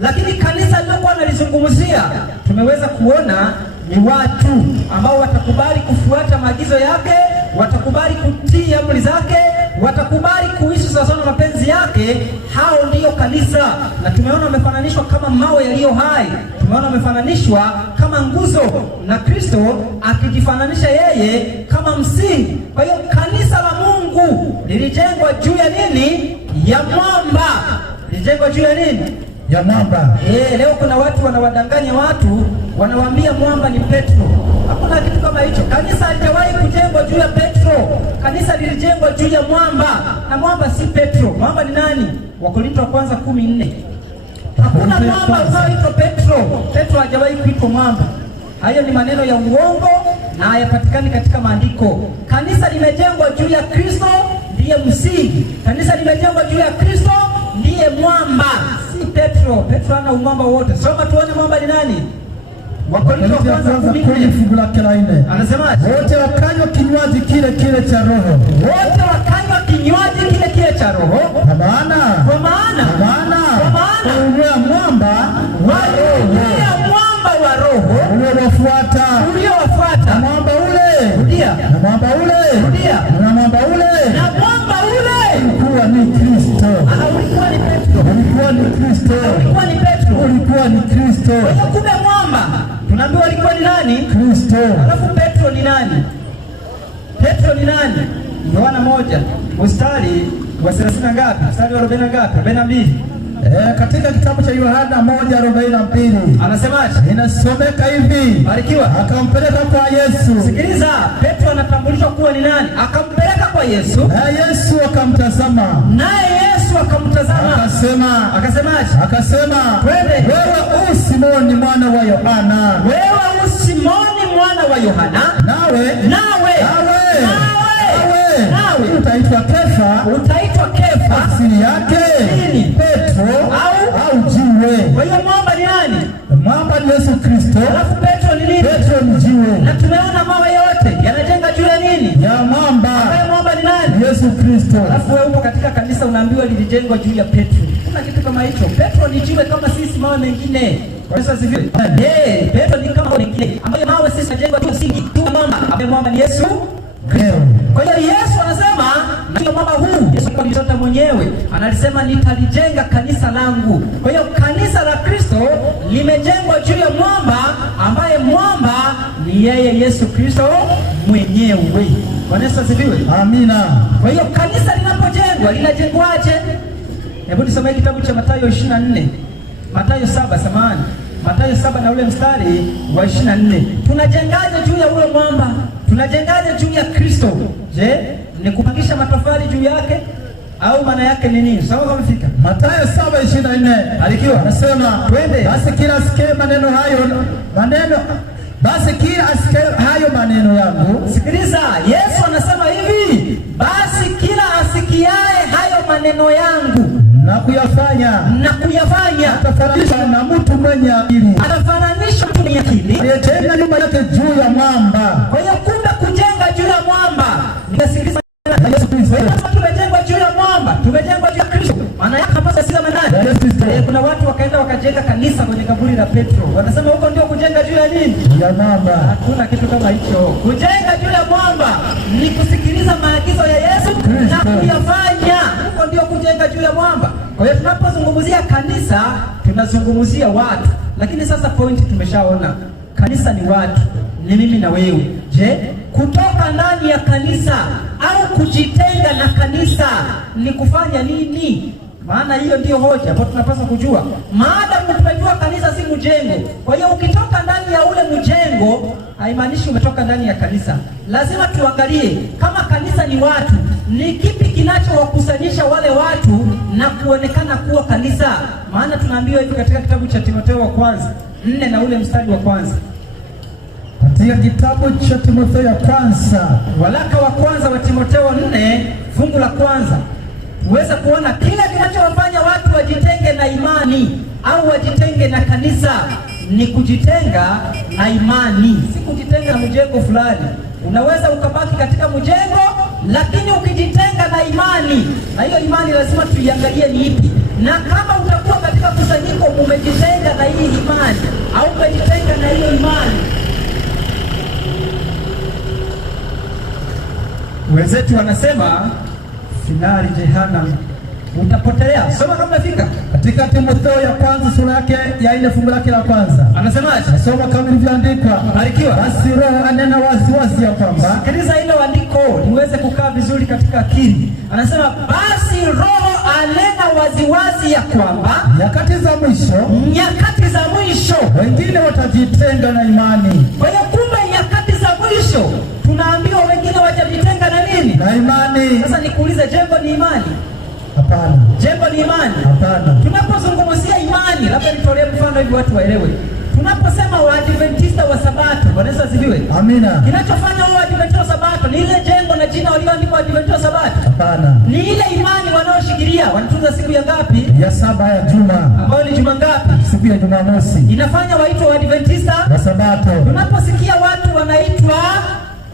Lakini kanisa lilokuwa analizungumzia tumeweza kuona ni watu ambao watakubali kufuata maagizo yake, watakubali kutii amri zake, watakubali kuishi sawa na mapenzi yake, hao ndiyo kanisa. Na tumeona wamefananishwa kama mawe yaliyo hai, tumeona wamefananishwa kama nguzo, na Kristo akijifananisha yeye kama msingi. Kwa hiyo kanisa la Mungu lilijengwa juu ya nini? Ya mwamba. Lilijengwa juu ya nini? Ya mwamba. Leo kuna watu wanawadanganya watu, wanawaambia mwamba ni Petro. Hakuna kitu kama hicho. Kanisa halijawahi kujengwa juu ya Petro. Kanisa lilijengwa juu ya mwamba, na mwamba si Petro. Mwamba ni nani? Wakorintho wa kwanza 14. Hakuna mwamba unaoitwa Petro. Petro hajawahi kuitwa mwamba. Hayo ni maneno ya uongo na hayapatikani katika maandiko. Kanisa limejengwa juu ya Kristo, ndiye msingi. Kanisa limejengwa juu ya Kristo, ndiye mwamba, si Petro. Petro hana umwamba wote. Soma tuone mwamba ni nani. Wakorintho wa kwanza 14 fungu lake la 4. Anasemaje? Wote wakanywa kinywaji kile kile cha Roho. Wote wakanywa kinywaji kile kile cha Roho. Kwa maana unywea mwamba wa Roho uliowafuata. Uliowafuata. Na mwamba ule. Rudia. Na mwamba ule. Rudia. Na mwamba ule. Na mwamba ule. Ulikuwa ni Kristo. Ulikuwa ni Petro. Ulikuwa ni Kristo. Ulikuwa ni Petro. Ulikuwa ni Kristo. Kwa hiyo kumbe mwamba tunaambiwa alikuwa ni nani? Kristo. Alafu Petro ni nani? Petro ni nani? Yohana 1 mstari wa 30 ngapi? Mstari wa 40 ngapi? 42. Katika kitabu cha Yohana 1:42 anasemaje? Inasomeka hivi, barikiwa. Akampeleka kwa Yesu. Sikiliza, Petro anatambulishwa kuwa ni nani? Akampeleka kwa Yesu. Naye Yesu akamtazama. Akasemaje? Akasema, twende. Wewe Simoni mwana wa Yohana. Wewe Simoni mwana wa Yohana. Nawe utaitwa Kefa. Asili yake nini? Petro au jiwe. Kwa hiyo mwamba ni nani? Mwamba ni Yesu Kristo. Alafu Petro ni nini? Petro ni jiwe. Na tumeona mawe yote yanajenga juu ya nini? Ya mwamba. Kwa mwamba ni nani? Yesu Kristo. Alafu wewe upo katika kanisa unaambiwa lilijengwa juu ya Petro. Kuna kitu kama hicho. Petro ni jiwe kama sisi mawe mengine. Kwa sasa hivi Petro ni kama mengine ambayo mawe sisi tunajengwa juu msingi tu mwamba. Ambaye mwamba ni Yesu. Kwa hiyo Yesu anasema ndio mwamba huu. Yesu alisema mwenyewe, analisema nitalijenga kanisa langu. Kwa hiyo kanisa la Kristo limejengwa juu ya mwamba, ambaye mwamba ni yeye Yesu Kristo mwenyewe. Bwana Yesu asifiwe. Amina. Kwa hiyo kanisa linapojengwa linajengwaje? Hebu nisome kitabu cha Mathayo 24. Mathayo 7 samahani. Mathayo 7 na ule mstari wa 24. Tunajengaje juu ya ule mwamba? Tunajengaje juu ya Kristo? Je, ni kupangisha matofali juu yake au maana yake ni nini? Sawa kama fika. Mathayo 7:24. Alikiwa anasema, twende. Basi kila asikie maneno yangu. Sikiliza, Yesu anasema hivi, basi kila asikiaye hayo maneno yangu na kuyafanya atafananishwa na mtu mwenye akili. Atafananishwa mtu mwenye akili aliyejenga nyumba yake juu ya mwamba. Kwa hiyo kumbe kujenga juu ya mwamba nimesikiliza Yesu Kristo. Tumejengwa juu ya mwamba, tumejengwa juu ya Kristo. Maana yake hapa sasa nani? Kuna watu wakaenda wakajenga kanisa kwenye kaburi la Petro. Wanasema huko ndio kujenga juu ya nini? Ya mwamba. Hakuna kitu kama hicho. Kujenga juu ya mwamba ni kusikiliza maagizo ya Yesu na kuyafanya. Huko ndio kujenga juu ya mwamba. Kwa hiyo tunapozungumzia kanisa tunazungumzia watu. Lakini sasa pointi tumeshaona. Kanisa ni watu, ni mimi na wewe. Je, kutoka ndani ya kanisa au kujitenga na kanisa ni kufanya nini? Maana hiyo ndiyo hoja ambayo tunapaswa kujua. Maadamu tumejua kanisa si mjengo. Kwa hiyo ukitoka ndani ya ule mjengo haimaanishi umetoka ndani ya kanisa. Lazima tuangalie kama kanisa ni watu, ni kipi kinachowakusanyisha wale watu na kuonekana kuwa kanisa. Maana tunaambiwa hivi katika kitabu cha Timotheo wa kwanza 4 na ule mstari wa kwanza. Katika kitabu cha Timotheo ya kwanza, walaka wa kwanza wa Timotheo 4 fungu la kwanza, uweze kuona kila kinachowafanya watu wajitenge na imani au wajitenge na kanisa ni kujitenga na imani, si kujitenga na mjengo fulani. Unaweza ukabaki katika mjengo, lakini ukijitenga na imani, na hiyo imani lazima tuiangalie ni ipi. Na kama utakuwa katika kusanyiko umejitenga na hii imani au umejitenga na hiyo imani, wenzetu wanasema finali jehanamu, utapotelea. Soma kama umefika katika Timotheo ya kwanza sura yake ya 4 fungu lake la kwanza. Anasemaje? Nasoma kama ilivyoandikwa. Barikiwa. Basi Roho anena waziwazi ya kwamba, sikiliza hilo andiko liweze kukaa vizuri katika akili. Anasema basi Roho anena waziwazi ya kwamba nyakati za mwisho wengine watajitenga na imani. Kwa hiyo kumbe nyakati za mwisho tunaambiwa wengine watajitenga na nini? Na imani. Sasa nikuulize, jengo ni imani? Hapana. Jengo ni imani? Hapana. Tunapozungumzia imani, labda nitolee mfano hivi watu waelewe. Tunaposema Waadventista wa Sabato, Bwana Yesu asifiwe. Amina. Kinachofanya wao Waadventista wa Sabato ni ile jengo na jina walioandikwa Waadventista wa Sabato? Hapana. Ni ile imani wanaoshikilia. Wanatunza siku ya ngapi? Ya 7 ya juma. Ambayo ni juma ngapi? Siku ya Jumamosi. Inafanya waitwe Waadventista wa Sabato. Tunaposikia watu wanaitwa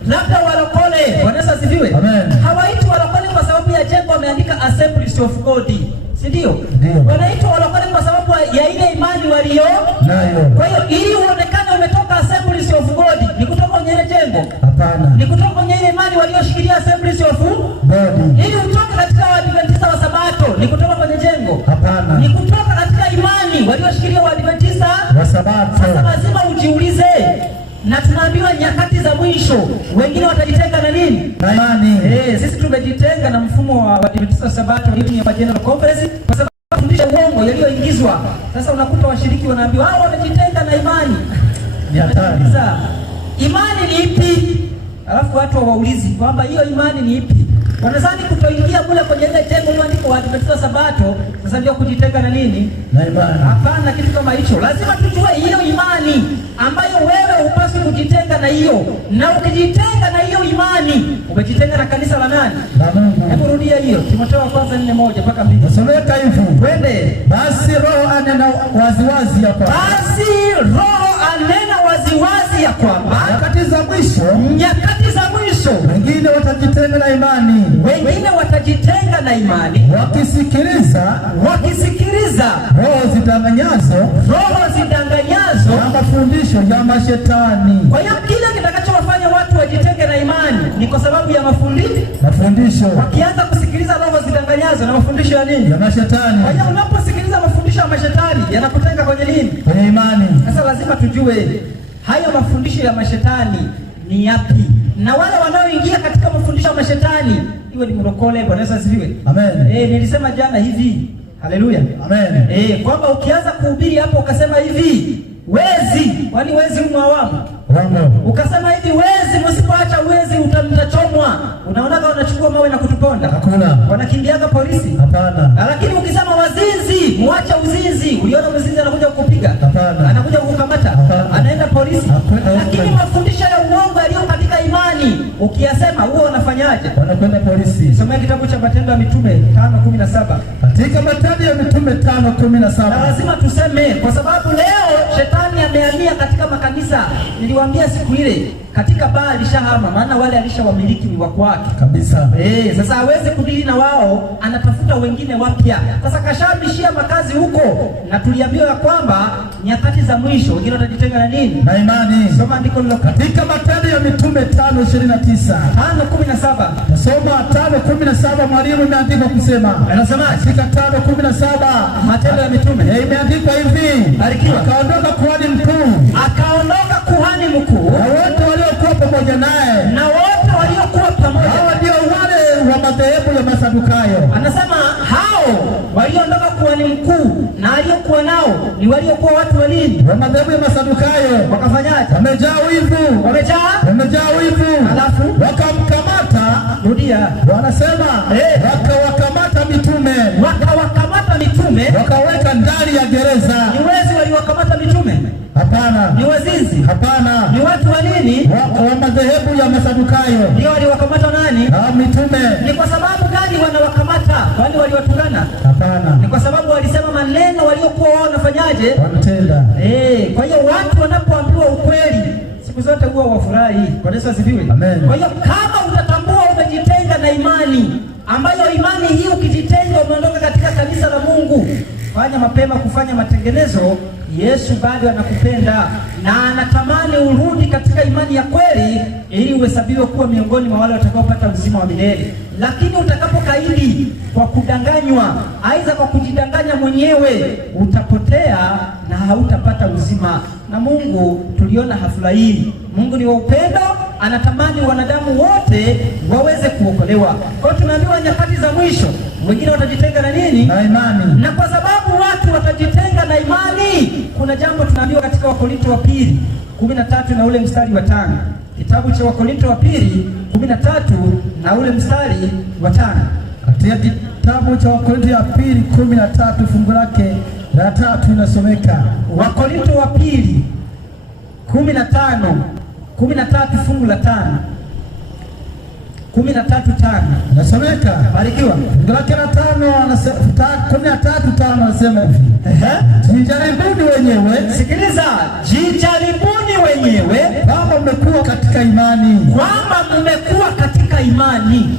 labda walokole, Bwana Yesu asifiwe. Amen. Hawaitwi walokole kwa sababu ya jengo wameandika Assemblies of God, si ndio? Wanaitwa walokole kwa sababu ya ile imani walio nayo. Kwa hiyo ili uonekane umetoka Assemblies of God, ni kutoka kwenye ile jengo? Hapana. Ni kutoka kwenye ile imani walioshikilia Assemblies of God. Ili utoke katika Waadventista wa Sabato, ni kutoka kwenye jengo? Hapana. Ni kutoka katika imani walioshikilia Waadventista wa Sabato. Sasa lazima ujiulize, na tunaambiwa nyakati za mwisho wengine watajitenga na nini? Na imani. Sisi tumejitenga na mfumo wa Adventista Sabato ni ya General Conference kwa sababu fundisha uongo yaliyoingizwa. Sasa unakuta washiriki wanaambiwa hao wamejitenga na imani. Ni hatari. Imani ni ipi? Alafu watu hawaulizi kwamba hiyo imani ni ipi. Wanadhani kutoingia kule kwenye ile jengo lililoandikwa Adventista Sabato sasa ndio kujitenga na nini? Na imani. Hapana, kitu kama hicho. Lazima tujue hiyo imani ambayo wewe upaswi kujitenga na hiyo. Na ukijitenga na hiyo imani, umejitenga na kanisa la nani? La Mungu. Hebu rudia hiyo. Timotheo wa kwanza 4:1 mpaka 2. Nasomeka hivi. Twende. Basi Roho anena waziwazi ya kwamba. Basi Roho anena waziwazi ya kwamba nyakati za mwisho wengine watajitenga na imani. Wengine watajitenga na imani wakisikiliza roho zidanganyazo na mafundisho ya mashetani. Kwa hiyo kile kitakachowafanya watu wajitenge na imani ni kwa sababu ya mafundisho. Wakianza kusikiliza roho zidanganyazo na mafundisho ya nini? Ya mashetani. Kwa hiyo unaposikiliza mafundisho ya mashetani yanakutenga kwenye nini? Kwenye imani. Sasa lazima tujue hayo mafundisho ya mashetani ni yapi, na wale wanaoingia katika mafundisho ya mashetani, iwe ni mlokole. Bwana Yesu asifiwe. Amen. Nilisema jana hivi, haleluya, amen, kwamba ukianza kuhubiri hapo ukasema hivi wezi, kwani wezi mwawamu, ukasema hivi wezi, msipoacha wezi mtachomwa, unaonaga wanachukua mawe na kutuponda? Hakuna. Wanakimbiaga polisi? Hapana. Lakini ukisema wazinzi, muache uzinzi, uliona mzinzi anakuja kukupiga? Hapana. Anakuja kukukamata? Anaenda polisi? Lakini mafundisho ya uongo yaliyo katika imani ukiyasema huo wanafanyaje? Wanakwenda polisi. Soma kitabu cha Matendo ya Mitume 5:17. Katika Matendo ya Mitume 5:17. Na lazima tuseme kwa sababu leo shetani amehamia katika makanisa. Niliwaambia siku ile katika baa alishahama, maana wale alishawamiliki ni wako wake kabisa. Sasa hawezi kudili na wao, anatafuta wengine wapya. Sasa kashabishia makazi huko, na tuliambiwa kwamba nyakati za mwisho wengine watajitenga na nini? Na imani. Soma andiko hilo katika Matendo ya Mitume 5:29. 5:17. Nasoma 5:17, mwalimu, imeandikwa kusema. Anasema katika 5:17 Matendo ya Mitume imeandikwa hivi. Barikiwa. Akaondoka kuhani mkuu na wote waliokuwa pamoja naye. Hawa ndio wale wa madhehebu ya Masadukayo. Anasema hao waliondoka kuhani mkuu na aliokuwa nao ni waliokuwa watu wa nini? Wa madhehebu ya Masadukayo. Wakafanyaje? Wamejaa wivu. Alafu wakamkamata. Rudia. Wanasema wakawakamata mitume. Wakaweka ndani ya gereza. Ni wezi waliwakamata mitume? Hapana. Ni wazinzi? Hapana. Ni watu wa nini? Wa madhehebu ya Masadukayo. Ndio waliwakamata nani? Mitume. Ni kwa sababu gani wanawakamata? Kwani waliwatukana? Hapana. Ni kwa sababu walisema maneno waliokuwa wao wanafanyaje? Wanatenda. Kwa hiyo watu wanapoambiwa ukweli siku zote huwa wafurahi. Kwa Yesu asifiwe. Amen. Kwa hiyo kama utatambua umejitenga na imani, ambayo imani hii ukijitenga umeondoka katika kanisa la Mungu, fanya mapema kufanya matengenezo Yesu bado anakupenda na anatamani urudi katika imani ya kweli, ili uhesabiwe kuwa miongoni mwa wale watakaopata uzima wa milele. Lakini utakapokaidi kwa kudanganywa, aidha kwa kujidanganya mwenyewe, utapotea na hautapata uzima. Na Mungu tuliona hafla hii, Mungu ni wa upendo, anatamani wanadamu wote waweze kuokolewa. Kwa hiyo tunaambiwa nyakati za mwisho wengine watajitenga na nini? Na imani. Na kwa sababu watu watajitenga na imani, kuna jambo tunaambiwa katika Wakorinto wa pili 13 na ule mstari wa 5. Kitabu cha Wakorinto wa pili 13 na ule mstari wa 5. Katika kitabu cha Wakorinto wa pili 13 fungu lake la 3 inasomeka. Wakorinto wa pili 13 fungu la 5. 13:5 nasomeka. Barikiwa. Fungu lake la 5 anasema 13:5 anasema hivi. Jijaribuni wenyewe. Sikiliza, jijaribuni wenyewe kwamba mmekuwa katika imani. Kwamba mmekuwa katika imani.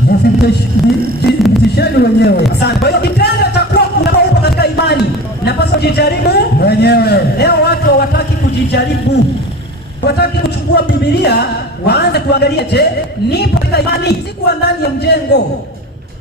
Jitisheni wenyewe. Asante. Kwa hiyo kitendo cha kuwa unapokuwa katika imani, napaswa kujijaribu wenyewe. Leo watu hawataki kujijaribu. Wataki kuchukua Biblia waanze kuangalia, je, nipo katika imani? Sikuwa ndani ya mjengo.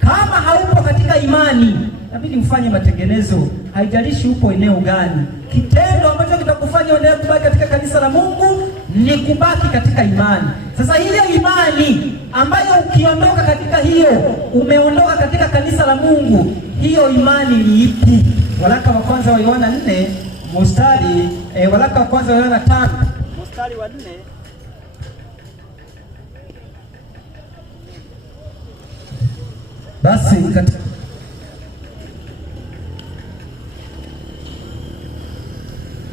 Kama haupo katika imani, inabidi ufanye matengenezo. Haijalishi upo eneo gani. Kitendo ambacho kitakufanya uendelee kubaki katika kanisa la Mungu ni kubaki katika imani. Sasa ile imani ambayo ukiondoka katika hiyo, umeondoka katika kanisa la Mungu, hiyo imani ni ipi? Waraka wa kwanza wa Yohana 4 mstari waraka wa kwanza wa Yohana 5 mstari wa 4. Basi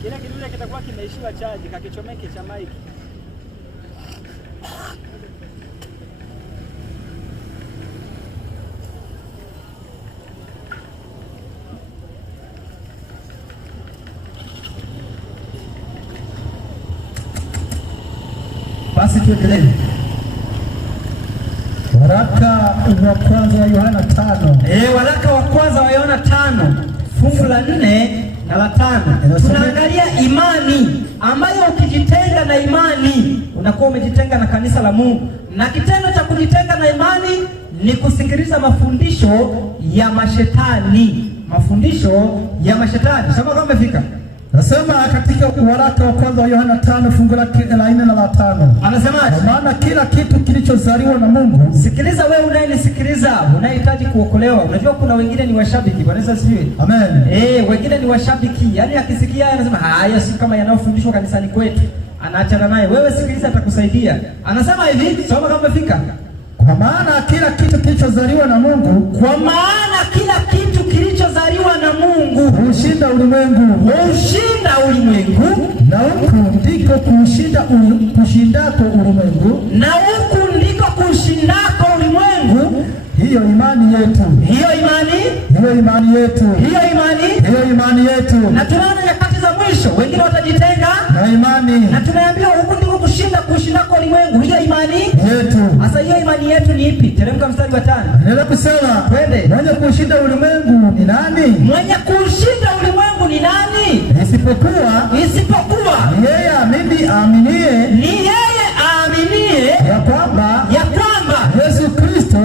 kile kidude kitakuwa kimeishiwa chaji, kakichomeke cha maiki. Basi tuendelee. Waraka wa kwanza wa Yohana 5. Waraka wa kwanza wa Yohana 5 fungu la 4 na la 5. Tunaangalia imani ambayo ukijitenga na imani unakuwa umejitenga na kanisa la Mungu. Na kitendo cha kujitenga na imani ni kusikiliza mafundisho ya mashetani. Mafundisho ya mashetani. Sema kama umefika. Nasema katika waraka wa kwanza wa Yohana 5 fungu la 4 na la 5. Anasemaje? Kwa maana kila kitu kilichozaliwa na Mungu. Sikiliza wewe unayenisikiliza, unahitaji kuokolewa. Unajua kuna wengine ni washabiki. Bwana Yesu asifiwe. Amen. Wengine ni washabiki. Yaani akisikia anasema haya si kama yanayofundishwa kanisani kwetu. Anaachana naye. Wewe sikiliza, atakusaidia. Anasema hivi, soma kama umefika. Kwa maana kila kitu kilichozaliwa na Mungu. Kwa maana kila kitu kilichozaliwa na Mungu hushinda ulimwengu. Hushinda ulimwengu. Na huku ndiko kushindako ulimwengu. Na huku ndiko kushindako ulimwengu. Hiyo imani yetu. Hiyo imani. Hiyo imani yetu. Hiyo imani. Hiyo imani yetu. Na tunaona nyakati za mwisho wengine watajitenga na imani. Na tumeambiwa huku ndiko kushindako ulimwengu. Hiyo imani yetu. Sasa hiyo imani yetu ni ipi? Teremka mstari wa 5. Nenda kusema, twende. Mwenye kushinda ulimwengu ni nani? Mwenye kushinda ulimwengu ni nani? Isipokuwa ni yeye aaminiye. Ni yeye aaminiye ya kwamba Yesu Kristo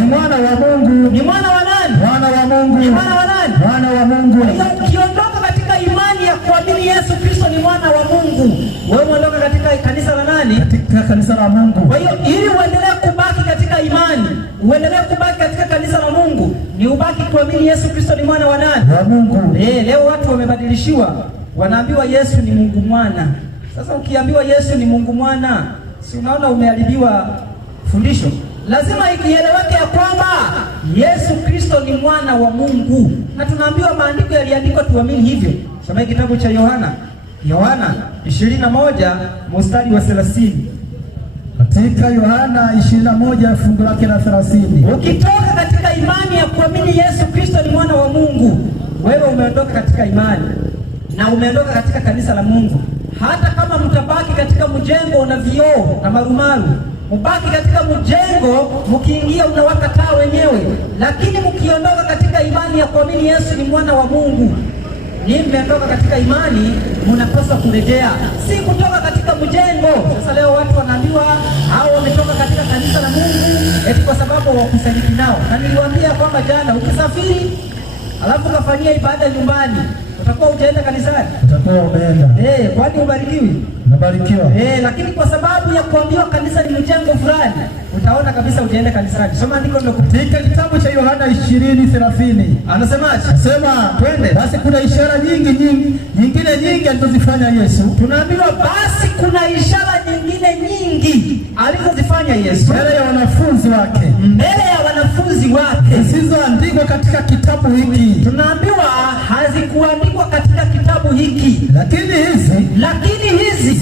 ni mwana wa Mungu. Ni mwana wa nani? Mwana wa Mungu. Ni mwana wa nani? Mwana wa Mungu. Ukiondoka katika imani ya kuamini Yesu Kristo ni mwana wa Mungu, wewe uondoka katika kanisa la nani? Katika kanisa la Mungu. Kwa hiyo ili uendelee kubaki katika imani, uendelee kubaki katika kanisa la Mungu, ni ubaki kuamini Yesu Kristo ni mwana wa nani? Wa Mungu. Leo watu wamebadilishiwa, wanaambiwa Yesu ni Mungu mwana. Sasa ukiambiwa Yesu ni Mungu mwana, si unaona umeharibiwa fundisho? Lazima ikieleweke ya kwamba Yesu Kristo ni mwana wa Mungu, na tunaambiwa maandiko yaliandikwa tuamini hivyo. Soma kitabu cha Yohana 21 mstari wa 30. Katika Yohana 21 fungu lake la 30. Ukitoka katika imani ya kuamini Yesu Kristo ni mwana wa Mungu, wewe umeondoka katika imani na umeondoka katika kanisa la Mungu. Hata kama mtabaki katika mjengo una vioo na marumaru, mbaki katika mjengo, mkiingia unawaka taa wenyewe, lakini mkiondoka katika imani ya kuamini Yesu ni mwana wa Mungu, ni mmetoka katika imani, mnapaswa kurejea, si kutoka katika mjengo. Sasa leo watu wanaambiwa hao wametoka katika kanisa la Mungu eti kwa sababu wakusanyiki nao. Na niliwaambia kwamba jana, ukisafiri alafu ukafanyia ibada nyumbani, utakuwa utaenda kanisani? Utakuwa umeenda. Kwani ubarikiwi? Nabarikiwa. Lakini kwa sababu ya kuambiwa kanisa ni mjengo fulani, utaona kabisa utaenda kanisani. Soma andiko ndio katika kitabu cha Yohana 20:30. Anasemaje? Sema twende. Basi kuna ishara nyingine nyingi alizozifanya Yesu. Tunaambiwa basi kuna ishara nyingine nyingi alizozifanya Yesu mbele ya wanafunzi wake, zisizoandikwa katika kitabu hiki. Tunaambiwa hazikuandikwa katika kitabu hiki, lakini hizi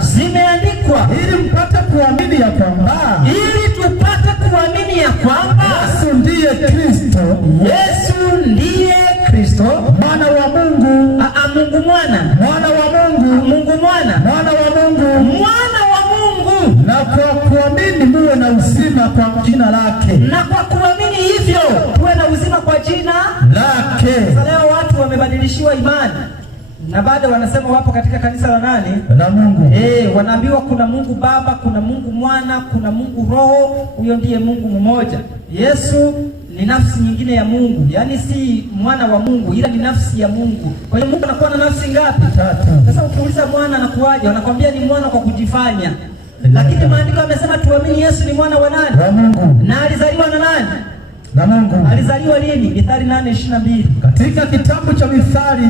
zimeandikwa ili mpate kuamini ya kwamba, ili tupate kuamini ya kwamba Yesu ndiye Kristo, mwana wa Mungu, Mungu mwana, mwana wa Mungu, Mungu mwana, mwana wa Mungu, mwana wa Mungu. Na kwa kuamini muwe na uzima kwa jina lake. Na kwa kuamini hivyo tuwe na uzima kwa jina lake. Sasa leo watu wamebadilishiwa imani na bado wanasema wapo katika kanisa la nani? La Mungu. Wanaambiwa kuna Mungu Baba, kuna Mungu Mwana, kuna Mungu Roho. Huyo ndiye Mungu mmoja. Yesu ni nafsi nyingine ya Mungu, yaani si mwana wa Mungu, ila ni nafsi ya Mungu. Kwa hiyo Mungu anakuwa na nafsi ngapi? 3. Sasa ukiuliza mwana anakuaje, wanakwambia ni mwana kwa kujifanya. Lakini maandiko yamesema tuamini Yesu ni mwana wa nani? Wa Mungu. Na alizaliwa na nani? Na Mungu. Alizaliwa lini? Mithali 8:22. Katika kitabu cha Mithali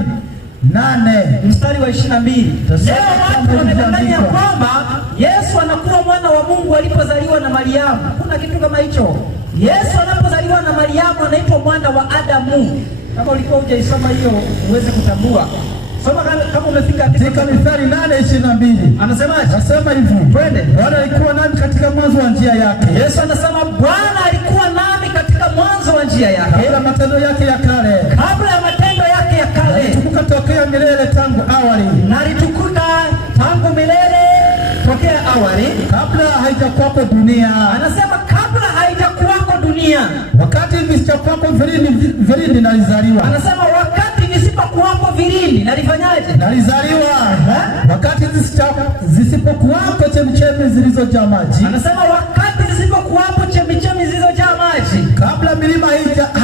8 mstari wa 22. Leo watu wamedanganya kwamba Yesu anakuwa mwana wa Mungu alipozaliwa na Mariamu. Kuna kitu kama hicho. Yesu anapozaliwa na Mariamu anaitwa mwana wa Adamu. Kama ulikuwa hujaisoma hiyo uweze kutambua. Soma kama umefika katika Mithali 8:22. Anasemaje? Anasema hivi. Twende. Bwana alikuwa nami katika mwanzo wa njia yake. Yesu anasema Bwana alikuwa nami katika mwanzo wa njia yake. Kabla ya matendo yake ya kale. Kabla ya matendo yake ya kale. Alitukuka tokea milele tangu awali. Na alitukuka tangu milele tokea awali. Kabla haijakuwako dunia. Anasema kabla haijakuwako dunia. Wakati visipokuwako vilindi nalizaliwa. Anasema wakati visipokuwako vilindi nalifanyaje? Nalizaliwa. Wakati zisipokuwako chemchemi zilizojaa maji. Anasema wakati zisipokuwako chemchemi zilizojaa maji. Kabla milima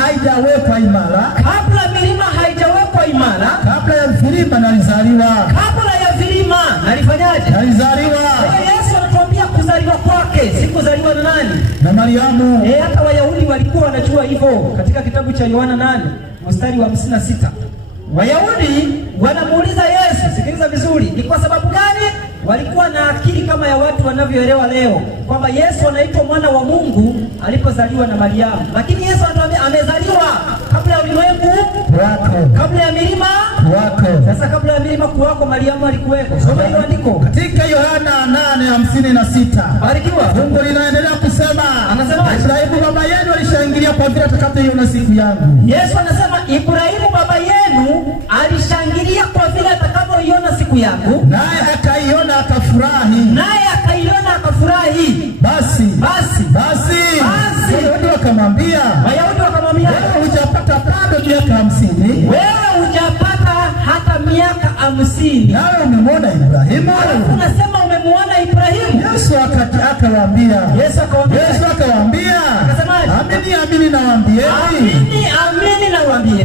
haijawekwa imara. Kabla milima haijawekwa imara. Kabla ya vilima nalizaliwa. Kabla ya vilima nalifanyaje? Nalizaliwa. Yesu anatuambia kuzaliwa kwake si kuzaliwa na nani? Na Mariamu. Hata Wayahudi walikuwa wanajua hivyo. Katika kitabu cha Yohana 8 mstari wa 56. Wayahudi wanamuuliza Yesu, sikiliza vizuri, ni kwa sababu gani? Walikuwa na akili kama ya watu wanavyoelewa leo kwamba Yesu anaitwa mwana wa Mungu alipozaliwa na Mariamu. Lakini Yesu anatuambia amezaliwa kabla ya ulimwengu wako, kabla ya milima wako. Sasa kabla ya milima kuwako Mariamu alikuweko. Soma hilo andiko katika Yohana 8:56. Barikiwa. Mungu linaendelea kusema, anasema Ibrahimu baba yenu alishangilia kwa vile atakapoiona siku yangu. Yesu anasema Ibrahimu baba yenu alishangilia kwa vile atakapoiona siku yangu, naye akaiona akafurahi. Basi Wayahudi wakamwambia, wewe hujapata bado miaka 50. Wewe hujapata hata miaka 50. Nawe umemwona Ibrahimu? Unasema umemwona Ibrahimu? Yesu akawaambia, amini nawaambieni,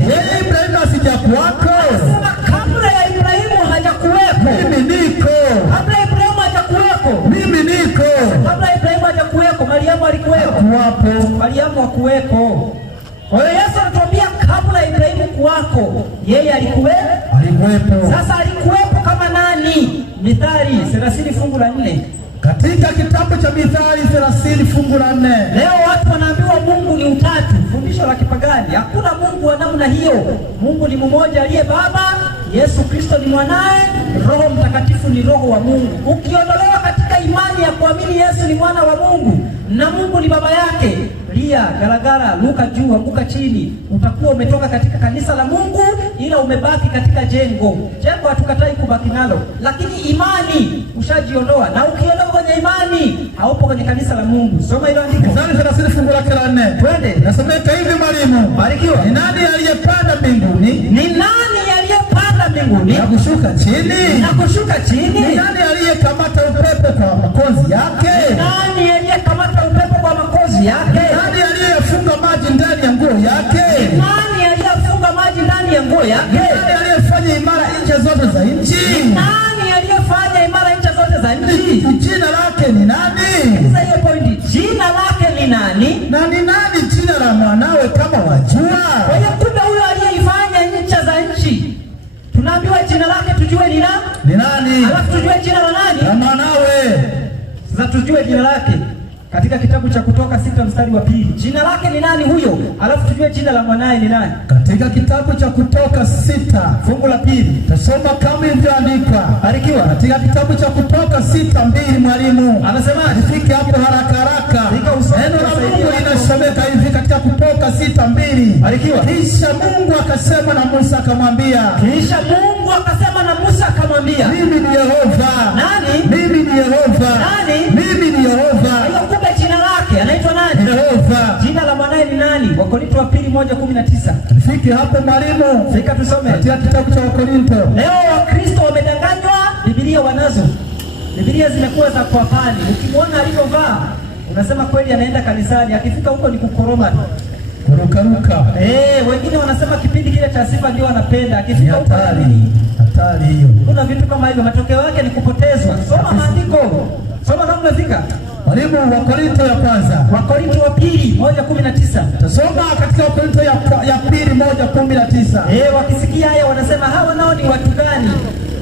yeye Ibrahimu asijakuwako. Anasema kabla ya Ibrahimu hajakuwepo, mimi niko. Kabla ya Ibrahimu hajakuwepo, mimi niko. Kabla ya Ibrahimu hajakuwepo, Mariamu alikuwepo? Hakuwapo. Mariamu hakuwepo. Kwa hiyo Yesu anatuambia kabla ya Ibrahimu kuwako, yeye alikuwepo. Sasa alikuwepo kama nani? Mithali 30 fungu la 4. Katika kitabu cha Mithali 30 fungu la 4. Leo watu wanaambiwa Mungu ni utatu, fundisho la kipagani. Hakuna Mungu wa namna hiyo. Mungu ni mmoja aliye Baba, Yesu Kristo ni mwanae, Roho Mtakatifu ni roho wa Mungu. Ukiondolewa katika imani ya kuamini Yesu ni mwana wa Mungu na Mungu ni baba yake, lia garagara, luka juu, anguka chini, utakuwa umetoka katika kanisa la Mungu, ila umebaki katika jengo. Hatukatai kubaki nalo, lakini imani ushajiondoa, na ukiondoka kwenye imani haupo kwenye kanisa la Mungu. Soma hilo andiko. Mithali 30 fungu la 4. Twende. Nasomeka hivi mwalimu. Barikiwa. Ni nani aliyepanda mbinguni? Ni nani mbinguni na kushuka chini. Ni nani aliyekamata upepo kwa makozi yake? Nani aliyekamata upepo kwa makozi yake? Nani aliyefunga maji ndani ya nguo yake? Nani aliyefunga maji ndani ya nguo yake? Nani aliyefanya imara ncha zote za nchi? Nani aliyefanya imara ncha zote za nchi? Jina lake ni nani? Sasa hiyo point, jina lake ni nani? Na ni nani jina la mwanawe kama wajua? Kwa hiyo kumbe huyo aliyeifanya ncha za nchi, tunaambiwa jina lake tujue ni nani? Alafu tujue jina la nani? La mwanawe. Sasa tujue jina lake katika kitabu cha Kutoka 6 mstari wa 2. Jina lake ni nani huyo? Alafu tujue jina la mwanae ni nani? Katika kitabu cha Kutoka 6 fungu la 2 tasoma kama ilivyoandikwa. Barikiwa. Katika kitabu cha Kutoka 6:2 mwalimu anasema nifike hapo haraka haraka. Neno la Mungu linasomeka hivi katika Kutoka 6:2. Barikiwa. Kisha Mungu akasema na Musa akamwambia. Mimi ni Yehova. Nani? Mimi ni Yehova. Nani? Mimi ni Yehova. Kumbe jina lake anaitwa nani? Yehova. Jina la mwanae ni nani? Wakorintho wa pili 1:19. Fiki hapo mwalimu. Fika tusome. Katika kitabu cha Wakorintho. Leo Wakristo wamedanganywa, Biblia wanazo. Biblia zimekuwa za kwa pani. Ukimwona alivyovaa, unasema kweli anaenda kanisani, akifika huko ni kukoroma. Kurukaruka. Wengine wanasema kipindi kile cha sifa ndio wanapenda. Akifika huko hatari hiyo. Kuna vitu kama hivyo, matokeo yake ni kupotezwa. Soma maandiko. Soma na umefika. Mwalimu, Wakorintho ya kwanza. Wakorintho wa pili 1:19. Tasoma katika Wakorintho ya pili 1:19. Wakisikia haya wanasema hawa nao ni watu gani?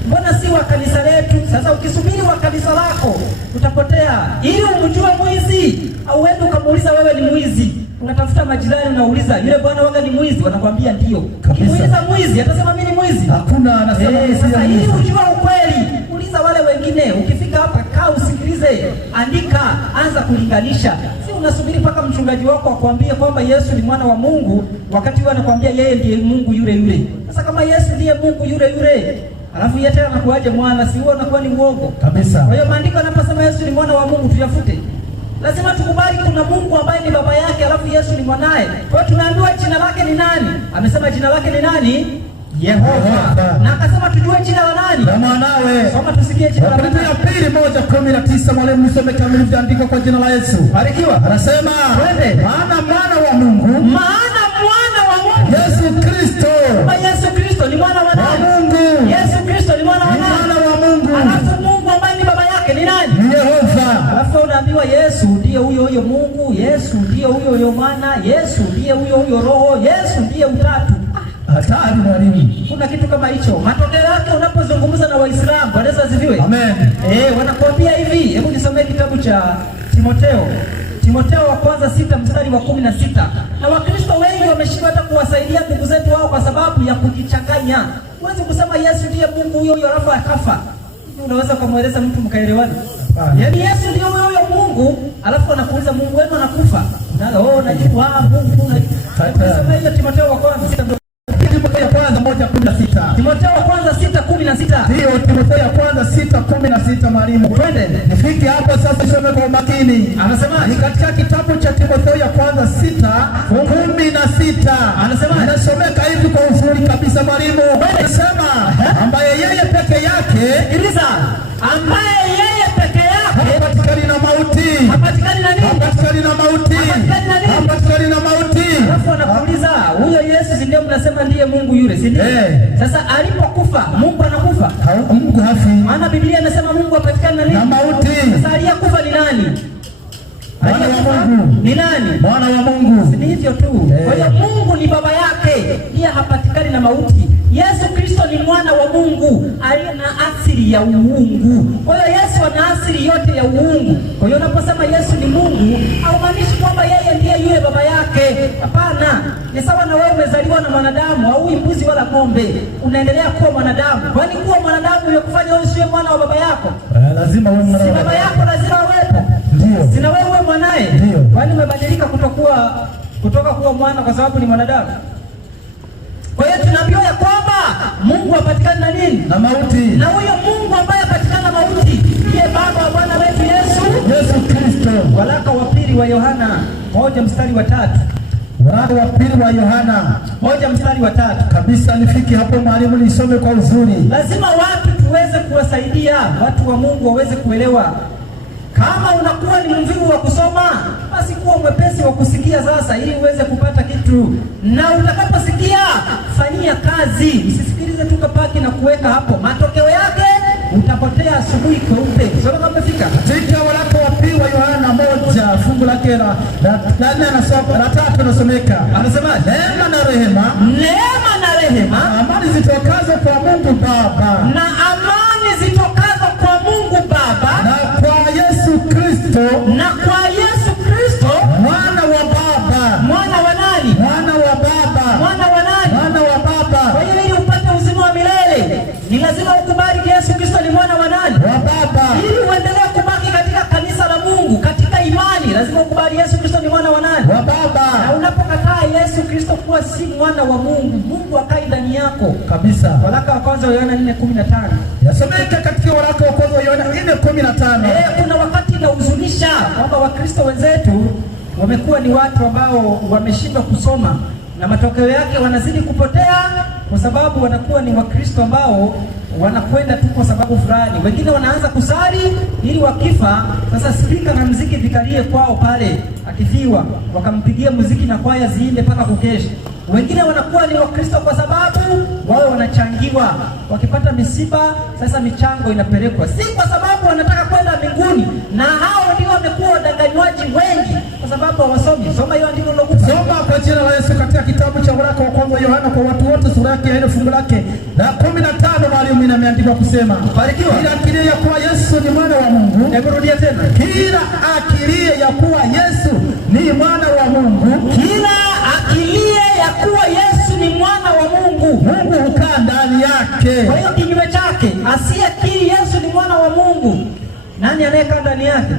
Mbona si wa kanisa letu? Sasa ukisubiri wa kanisa lako utapotea. Ili umjue mwizi, au wewe ukamuuliza wewe ni mwizi. Unatafuta majirani unauliza yule bwana waga ni mwizi, wanakuambia ndio. Ukimuuliza mwizi atasema mimi ni mwizi. Hakuna anasema sasa ili ujue ukweli, uliza wale wengine. Ukifika hapa kaa usikilize, andika, anza kulinganisha. Si unasubiri mpaka mchungaji wako akwambie kwamba Yesu ni mwana wa Mungu wakati wewe anakuambia yeye ndiye Mungu yule yule. Sasa kama Yesu ndiye Mungu yule yule, alafu yeye tena anakuaje mwana? Si huo anakuwa ni uongo kabisa. Kwa hiyo maandiko yanaposema Yesu ni mwana wa Mungu tuyafute. Lazima tukubali kuna Mungu ambaye ni baba yake, alafu Yesu ni mwanae. Kwa hiyo tunaambiwa jina lake ni nani? Amesema jina lake ni nani? Yehova. Na akasema tujue jina la nani? La mwanawe. Soma tusikie jina la Wakorintho ya pili 1:19. Mwalimu nisome kama ilivyoandikwa kwa jina la Yesu. Barikiwa. Anasema twende. Maana mwana wa Mungu. Yesu Kristo. Yesu Kristo ni mwana wa Mungu. Yesu Kristo ni mwana wa Mungu. Alafu Mungu ambaye ni baba yake ni nani? Ni Yehova. Alafu unaambiwa Yesu ndiye huyo Mungu, Yesu ndiye huyo mwana, Yesu ndiye huyo Roho, Yesu ndiye utatu. Hatari mwalimu. Kuna kitu kama hicho. Matokeo yake unapozungumza na Waislamu, Bwana Yesu asifiwe. Amen. Wanakuambia hivi, hebu nisomee kitabu cha Timotheo wa kwanza 6 mstari wa 16. Na Wakristo wengi wameshindwa hata kuwasaidia ndugu zetu wao kwa sababu ya kujichanganya. Huwezi kusema Yesu ndiye Mungu huyo alafu akafa. Unaweza kumweleza mtu mkaelewana? Yaani Yesu ndiye huyo Mungu, alafu anakuuliza Mungu wenu anakufa. Najibu Mungu. Sasa hiyo Timotheo wa kwanza 6 1:16. Timotheo wa kwanza 6:16. Ndio, Timotheo ya kwanza 6:16 mwalimu. Twende. Nifike hapo sasa nisome kwa makini. Anasema ni katika kitabu cha Timotheo ya kwanza 6:16. Anasema inasomeka hivi kwa uzuri kabisa mwalimu. Anasema ambaye yeye peke yake, sikiliza, ambaye yeye peke yake hapatikani na mauti. Hapatikani na nini? Hapatikani na mauti. Hapatikani na mauti. Alafu anakuuliza huyo Yesu si ndio mnasema ndiye Mungu yule, si ndio? Sasa alipokufa Mungu anakufa? Mungu hafi. Maana Biblia inasema Mungu hapatikani na nini? Na mauti. Sasa aliyekufa ni nani? Mwana wa Mungu. Ni nani? Mwana wa Mungu. Ni hivyo tu. Kwa hiyo Mungu ni baba yake, ndiye hapatikani na mauti. Yesu Kristo ni mwana wa Mungu aliye na asili ya uungu. Kwa hiyo Yesu ana asili yote ya uungu. Kwa hiyo unaposema Yesu ni Mungu, haumaanishi kwamba yeye ndiye yule baba yake. Hapana. Ni sawa na wewe umezaliwa na mwanadamu, au mbuzi wala ng'ombe, unaendelea kuwa mwanadamu. Kwani kuwa mwanadamu unakufanya wewe usiwe mwana wa baba yako? Lazima uwe mwana wa baba yako, lazima uwepo. Ndio. Sina wewe mwanae. Ndio. Kwani umebadilika kutoka kuwa mwana kwa sababu ni mwanadamu? Kwa hiyo tunaambiwa ya kwamba Mungu hapatikani na nini? Na mauti. Na huyo Mungu ambaye hapatikani na mauti ndiye baba wa Bwana wetu Yesu Kristo. Waraka wa pili wa Yohana 1 mstari wa 3. Waraka wa pili wa Yohana 1:3 kabisa. Nifike hapo mwalimu, nisome kwa uzuri. Lazima watu tuweze kuwasaidia watu wa Mungu waweze kuelewa. Kama unakuwa ni mvivu wa kusoma, basi kuwa mwepesi wa kusikia sasa, ili uweze kupata kitu, na utakaposikia fanyia kazi. Usisikilize tu kapaki na kuweka hapo, matokeo yake utapotea asubuhi kweupe. Sasa kama umefika katika waraka wa pili wa Yohana 1 fungu lake la 3 nasomeka, anasema neema na rehema, amani zitokazo kwa Mungu Baba, na amani zitokazo kwa Mungu Baba, na kwa Yesu Kristo, mwana wa Baba. Mwana wa nani? Mwana wa Baba. Mwana wa nani? Mwana wa Baba. Kwa hiyo ili upate uzima wa milele ni lazima ukubali Yesu Kristo ni mwana wa nani? Wa Baba. Ili uendelee kubaki katika kanisa la Mungu, katika imani, lazima ukubali Yesu Kristo ni mwana wa nani? Wa Baba. Na unapokataa Yesu Kristo kuwa si mwana wa Mungu, Mungu akai ndani yako kabisa. Waraka wa kwanza wa Yohana 4:15. Yasomeka katika waraka wa kwanza wa Yohana 4:15. Kuna wakati inahuzunisha kwamba Wakristo wenzetu wamekuwa ni watu ambao wameshindwa kusoma, na matokeo yake wanazidi kupotea, kwa sababu wanakuwa ni Wakristo ambao wanakwenda tu kwa sababu fulani. Wengine wanaanza kusali ili wakifa sasa spika na muziki vikalie kwao pale, akifiwa wakampigia muziki na kwaya ziimbe mpaka kukesha. Wengine wanakuwa ni Wakristo kwa sababu wao wanachangiwa, wakipata misiba sasa michango inapelekwa, si kwa sababu wanataka kwenda mbinguni. Na hao ndio wamekuwa wadanganywaji wengi, kwa sababu hawasomi. Soma hiyo andiko lokupa. Soma kwa jina la Yesu katika kitabu cha waraka wa kwanza wa Yohana kwa watu wote, sura yake 4 fungu lake la 15. Mwalimu, inameandikwa kusema, barikiwa kila akilie ya kuwa Yesu ni mwana wa Mungu. Hebu rudia tena. Kila akilie ya kuwa Yesu ni mwana wa Mungu. Kila akilie ya kuwa Yesu ni mwana wa Mungu, Mungu hukaa ndani yake. Kwa hiyo kinyume chake, asiyekiri Yesu ni mwana wa Mungu, nani anayekaa ndani yake?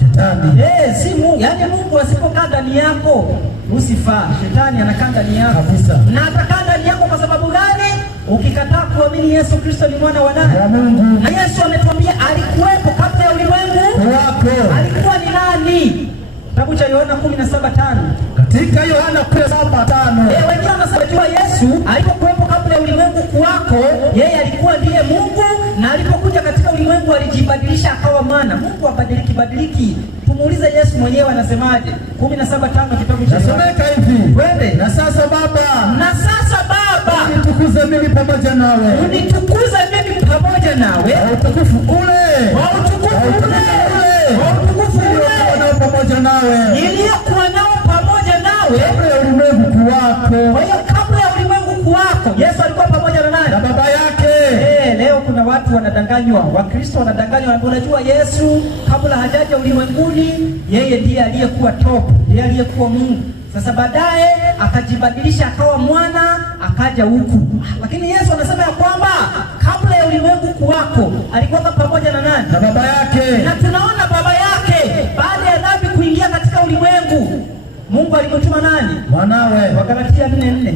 Shetani. Si Mungu. Yaani Mungu asipokaa ndani yako usifaa. Shetani anakaa ndani yako kabisa. Na atakaa ndani yako kwa sababu gani? Ukikataa kuamini Yesu Kristo ni mwana wa nani? Wa Mungu. Na Yesu ametuambia alikuwepo kabla ya ulimwengu wako. Alikuwa ni nani? Kitabu cha Yohana 17:5. Katika Yohana 17:5. Wengine wanasema Yesu alipokuwepo kabla ya ulimwengu kuwako, yeye alikuwa ndiye Mungu, na alipokuja katika ulimwengu alijibadilisha akawa mwana. Mungu badiliki. Tumuulize Yesu mwenyewe anasemaje. 17:5 kitabu cha Yohana. Nasomeka hivi. Twende. Na sasa Baba, unitukuze mimi pamoja nawe. Wa utukufu ule. Pamoja nawe. Niliyokuwa nao pamoja nawe kabla ya ulimwengu kuwako. Kwa hiyo kabla ya ulimwengu kuwako Yesu alikuwa pamoja na nani? Na Baba yake. Leo kuna watu wanadanganywa, Wakristo wanadanganywa. Unajua Yesu kabla hajaja ulimwenguni, yeye ndiye aliyekuwa top, ndiye aliyekuwa Mungu. Sasa baadaye akajibadilisha akawa mwana, akaja huku. Lakini Yesu anasema ya kwamba kabla ya ulimwengu kuwako alikuwa pamoja na nani? Na Baba yake. Na tunaona Baba yake baada ya dhambi kuingia katika ulimwengu, Mungu alimtuma nani? Mwanawe. Wagalatia 4:4.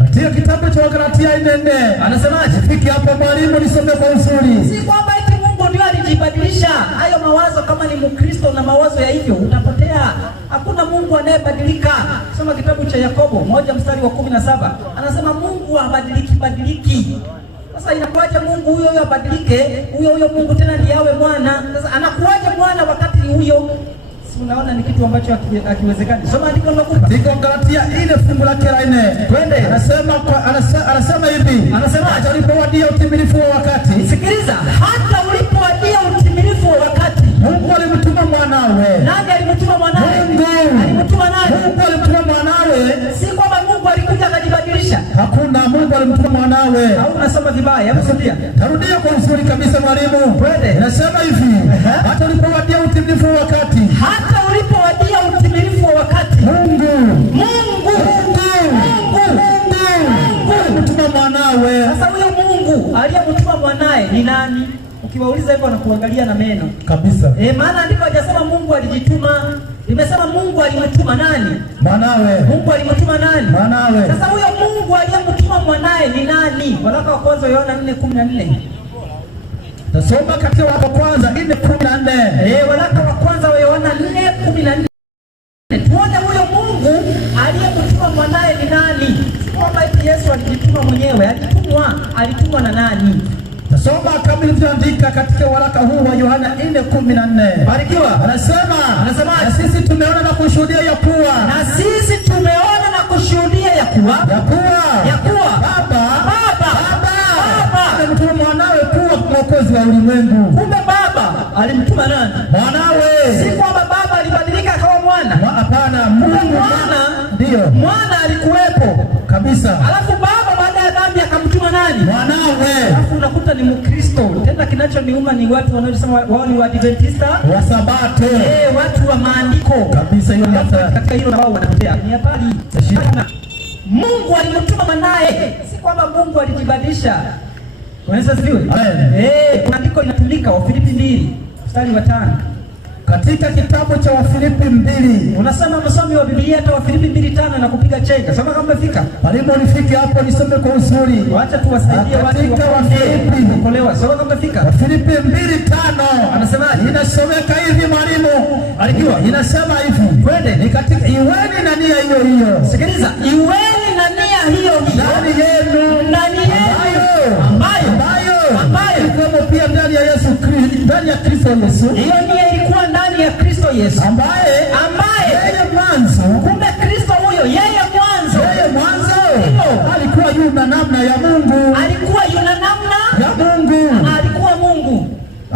Katika kitabu cha Wagalatia 4:4 anasemaje? Fiki hapo mwalimu, nisome kwa uzuri. Si kwamba eti Mungu ndio alijibadilisha. Hayo mawazo, kama ni Mkristo na mawazo ya hivyo, utapotea. Hakuna Mungu anayebadilika. Soma kitabu cha Yakobo 1:17. Anasema Mungu habadiliki. Sasa inakuwaje Mungu huyo abadilike? Huyo Mungu tena ndiye awe mwana. Sasa anakuwaje mwana wakati huyo? Unaona ni kitu ambacho hakiwezekani. Soma andiko lokupa. Katika Galatia 4 fungu lake la 4. Twende. Anasema hivi. Anasema hata ulipowadia utimilifu wa wakati. Sikiliza, hata ulipowadia utimilifu wa wakati, Mungu alimtuma mwanawe. Nani alimtuma mwanawe? Mungu. Alimtuma nani? Mungu alimtuma mwanawe. Si kwamba Mungu alikuja akajibadilisha. Hakuna, Mungu alimtuma mwanawe. Au unasoma vibaya? Hebu rudia. Tarudia kwa uzuri kabisa mwalimu. Twende. Anasema hivi. Hata ulipowadia utimilifu wa wakati. Hata ulipowadia utimilifu wa wakati. Mungu ukiwauliza hivyo wanakuangalia na meno kabisa. Maana andiko hajasema Mungu alijituma, imesema Mungu alimtuma nani? Mwanawe. Mungu alimtuma nani? Mwanawe. Sasa huyo Mungu aliyemtuma mwanae ni nani? Waraka wa kwanza Yohana 4:14. Tasoma katika waraka wa kwanza 4:14. Waraka wa kwanza wa Yohana 4:14. Tuone huyo Mungu aliyemtuma mwanae ni nani? Kwamba Yesu alijituma mwenyewe, alitumwa na nani? Tasoma kama ilivyoandika katika waraka huu wa Yohana 4:14. Barikiwa. Anasema na sisi tumeona na kushuhudia ya kuwa Baba alimtuma mwanawe kuwa mwokozi wa ulimwengu. Kumbe Baba alimtuma nani? Mwanawe. Si kwamba Baba alibadilika akawa mwana. Hapana, ndio. Mwana alikuwepo kabisa. Alafu Baba baada ya dhambi akamtuma nani? Mwanawe. Alafu unakuta ni Mkristo. Tena kinachoniuma ni watu wanaosema wao ni Waadventista wa Sabato. Watu wa maandiko. Kabisa hiyo katika hilo wao wanapotea. Ni habari. Mungu alimtuma mwanae. Si kwamba Mungu alijibadilisha. Unaweza siwe? Andiko linatumika Wafilipi 2:5. Katika kitabu cha Wafilipi 2 unasema msomi wa Biblia hata Wafilipi 2:5 na kupiga chenga. Soma kama umefika. Palipo nifike hapo nisome kwa uzuri. Acha tuwasaidie watu wa Wafilipi kuokolewa. Soma kama umefika. Wafilipi 2:5 anasemaje? Inasomeka hivi mwalimu. Alikiwa inasema hivi. Twende ni katika iweni na nia hiyo hiyo. Sikiliza. Iweni na nia hiyo hiyo. Ndani yenu. Ambayo ilikuwa pia ndani ya Yesu Kristo, ndani ya Kristo Yesu. Hiyo nia ilikuwa ndani ya Kristo Yesu. Ambaye yeye mwanzo. Kumbe Kristo huyo yeye mwanzo alikuwa yuna namna ya Mungu. Alikuwa yuna namna ya Mungu. Alikuwa Mungu.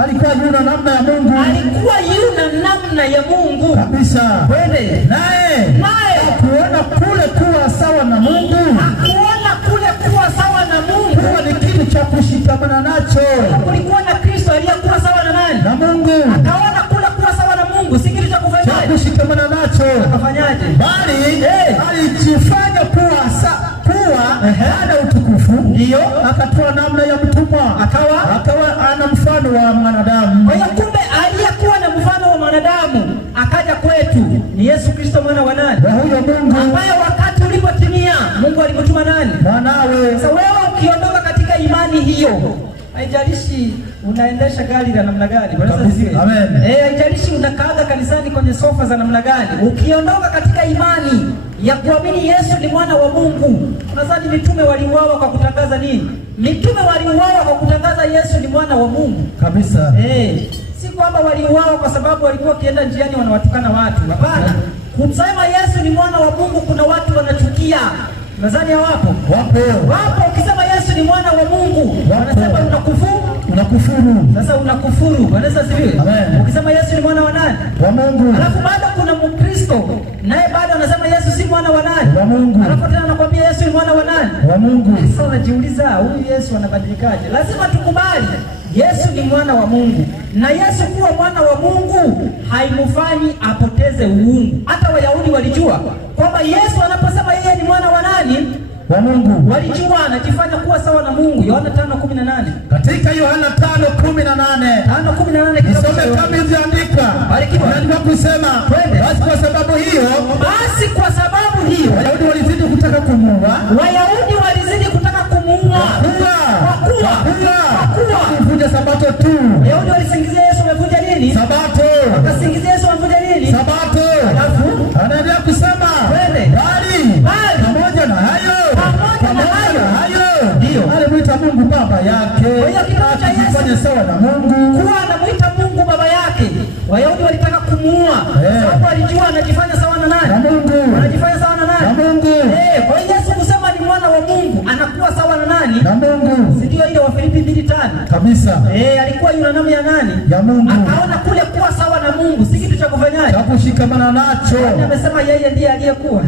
Alikuwa yuna namna ya Mungu. Alikuwa yuna namna ya Mungu. Kabisa. Kweli. Naye hakuona kule kuwa sawa na Mungu. Hakuona kule kuwa sawa na Mungu. Kuwa ni kitu cha kushikamana nacho. Kulikuwa na Kristo aliyekuwa sawa na nani? Na Mungu. Akaona kule kuwa sawa na Mungu si kitu cha kufanya. Cha kushikamana nacho. Akafanyaje? Bali alijifanya kuwa hana utukufu. Ndio. Akatoa namna ya mtumwa. Akawa ana mfano wa mwanadamu. Kwa hiyo kumbe aliyekuwa na mfano wa mwanadamu akaja kwetu ni Yesu Kristo mwana wa nani? Wa huyo Mungu. Ambaye wakati ulipotimia Mungu alimtuma nani? Mwanawe. Sasa wewe ukiondoka katika imani hiyo, haijalishi unaendesha gari la namna gani. Amen. Haijalishi unakaaga kanisani kwenye sofa za namna gani. Ukiondoka katika imani ya kuamini Yesu ni mwana wa Mungu. Unadhani mitume waliuawa kwa kutangaza nini? Mitume waliuawa kwa kutangaza Yesu ni mwana wa Mungu. Kabisa. Si kwamba waliuawa kwa sababu walikuwa wakienda njiani wanawatukana watu. Hapana. Kumsema Yesu ni mwana wa Mungu kuna watu wanachukia. Nadhani hawapo? Wapo. Ukisema Yesu ni mwana wa Mungu, wanasema unakufuru. Sasa unakufuru. Wanaweza siwe? Ukisema Yesu ni mwana wa nani? Wa Mungu. Alafu bado kuna Mkristo naye bado anasema Yesu si mwana wa nani? Wa Mungu. Alafu tena anakuambia Yesu ni mwana wa nani? Wa Mungu. Sasa unajiuliza huyu Yesu anabadilikaje? Lazima tukubali Yesu ni mwana wa Mungu. Na Yesu kuwa mwana wa Mungu haimfanyi apoteze uungu. Hata Wayahudi walijua kwamba Yesu anaposema yeye ni mwana wa nani? Wa Mungu. Walijua anajifanya kuwa sawa na Mungu. Yohana 5:18. Katika Yohana 5:18 kisome kama ilivyoandikwa. Barikiwa. Ndio kusema basi kwa sababu hiyo Wayahudi walizidi kutaka kumuua. Kwa kuwa kuvunja Sabato tu. Wayahudi walisingizia Yesu amevunja nini? Sabato. Wakasingizia Yesu amevunja nini? Sabato. Alafu anaendelea kusema bali pamoja na hayo ndio alimwita Mungu baba yake. Kwa hiyo kitabu cha Yesu akifanya sawa na Mungu. Kuwa anamuita Mungu baba yake. Wayahudi walitaka kumuua. Sababu alijua anajifanya sawa na nani? Na Mungu. Anajifanya sawa na nani? Na Mungu. Kwa hiyo Yesu kusema ni mwana wa Mungu, anakuwa sawa na nani? Na Mungu. Si ndio ile Wafilipi 2:5? Kabisa. Alikuwa yuna namna ya nani? Ya Mungu. Akaona kule kuwa sawa na Mungu si kitu cha kufanyaje? Cha kushikamana nacho. Amesema yeye ndiye aliyekuwa.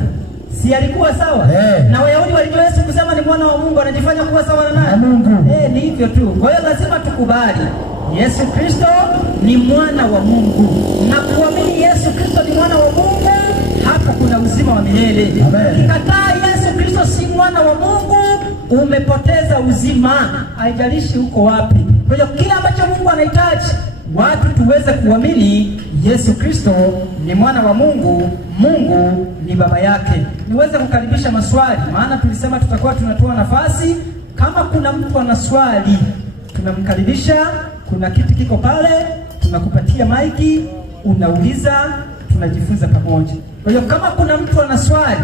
Si alikuwa sawa? Na Wayahudi walijua Yesu kusema ni mwana wa Mungu anajifanya kuwa sawa na nani? Na Mungu. Ni hivyo tu. Kwa hiyo lazima tukubali Yesu Kristo ni mwana wa Mungu. Na kuamini Yesu Kristo ni mwana wa Mungu, hapo kuna uzima wa milele. Ukikataa Yesu Kristo si mwana wa Mungu, umepoteza uzima. Haijalishi uko wapi. Kwa hiyo kila ambacho Mungu anahitaji watu tuweze kuamini Yesu Kristo ni mwana wa Mungu, Mungu ni baba yake. Niweze kukaribisha maswali, maana tulisema tutakuwa tunatoa nafasi. Kama kuna mtu ana swali tunamkaribisha, kuna kiti kiko pale, tunakupatia maiki, unauliza, tunajifunza pamoja. Kwa hiyo kama kuna mtu ana swali,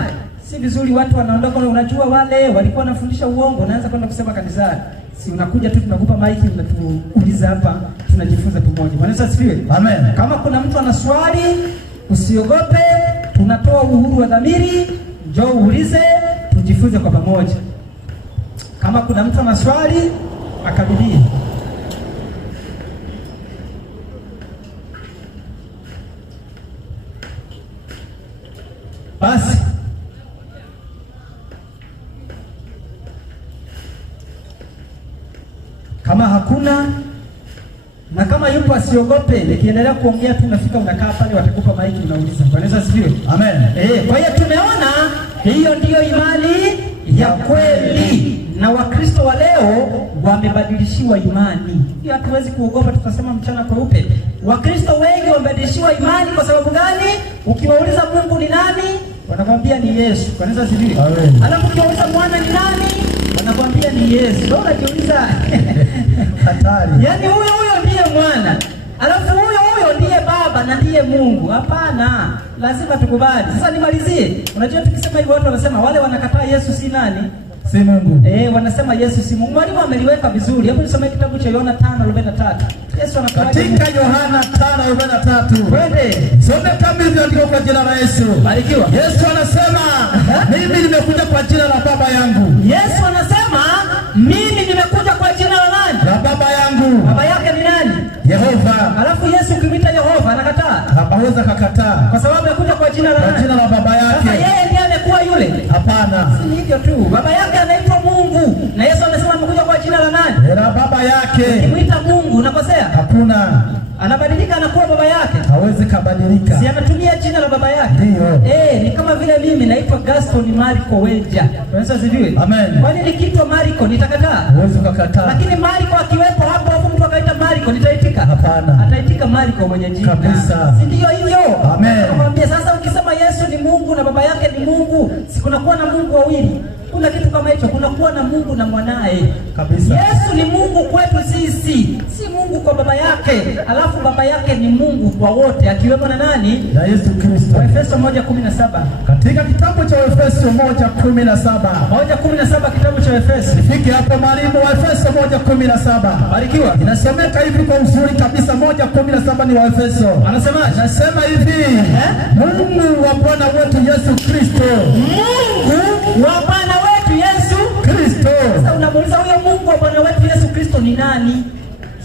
si vizuri watu wanaondoka, unajua wale walikuwa wanafundisha uongo, unaanza kwenda kusema kanisani. Si unakuja tu tunakupa maiki, unatuuliza hapa, tunajifunza pamoja. Bwana Yesu asifiwe. Amen. Kama kuna mtu ana swali, usiogope, tunatoa uhuru wa dhamiri, njoo uulize, tujifunze kwa pamoja. Kama kuna mtu ana swali, akaribie. Basi kama hakuna, na kama yupo asiogope, nikiendelea kuongea tu unafika unakaa pale, watakupa maiki unauliza. Bwana Yesu asifiwe. Amen. Kwa hiyo tumeona hiyo ndiyo imani ya kweli, na Wakristo wa leo wamebadilishiwa imani. Hiyo hatuwezi kuogopa, tutasema mchana kweupe. Wakristo wengi wamebadilishiwa imani. Kwa sababu gani? Ukiwauliza Mungu ni nani, wanakwambia ni Yesu. Kwa nini sivyo? Alafu ukiwauliza mwana ni nani, wanakwambia ni Yesu. Ndio unajiuliza hatari. Yaani huyo ndiye mwana, alafu huyo ndiye baba na ndiye Mungu. Hapana, lazima tukubali. Sasa nimalizie. Unajua tukisema hivyo watu wanasema wale wanakataa Yesu si nani? Si Mungu. Wanasema Yesu si Mungu. Mwalimu ameliweka vizuri. Hebu nisome kitabu cha Yohana 5:43. Yesu anasema katika Yohana 5:43. Twende. Some kama ilivyoandikwa kwa jina la Yesu. Barikiwa. Yesu anasema mimi nimekuja kwa jina la Baba yangu. Yesu anasema mimi nimekuja kwa jina la nani? La Baba yangu. Baba yake ni nani? Yehova. Alafu Yesu ukimwita Yehova anakataa? Hapaweza kakataa. Kwa sababu amekuja kwa jina la nani? Kwa jina la Baba yake. Sasa yeye ndiye amekuwa yule? Hapana. Si hivyo tu. Baba yake anaitwa Mungu. Na Yesu amesema amekuja kwa jina la nani? La Baba yake. Ukimwita Mungu unakosea? Hakuna. Anabadilika anakuwa baba yake? Hawezi kabadilika. Si anatumia jina la baba yake? Ndio. Ni kama vile mimi naitwa Gaston Marco Weja. Unaweza sijui? Amen. Kwani nikiitwa Marco nitakataa? Hawezi kukataa. Lakini Marco akiwepo hapo hapo mtu akaita Marco nitaitika? Hapana. Ataitika Marco mwenye jina. Kabisa. Si ndio hivyo? Amen. Nakwambia sasa ukisema Yesu ni Mungu na baba yake ni Mungu, si kunakuwa na Mungu wawili? Kuna kitu kama hicho, kunakuwa na Mungu na mwanae. Kabisa. Yesu ni Mungu kwetu sisi, si Mungu kwa baba yake. Alafu baba yake ni Mungu kwa wote, akiwemo na nani? Na Yesu Kristo. Efeso 1:17. Katika kitabu cha Efeso 1:17. 1:17 kitabu cha Efeso. Nifike hapo mwalimu, wa Efeso 1:17. Barikiwa. Inasomeka hivi kwa uzuri kabisa, 1:17 ni wa Efeso. Anasema, nasema hivi, Mungu wa Bwana wetu Yesu Kristo. Mungu wa Bwana wetu Yesu Kristo. Sasa unamuuliza huyo Mungu wa Bwana wetu Yesu Kristo ni nani?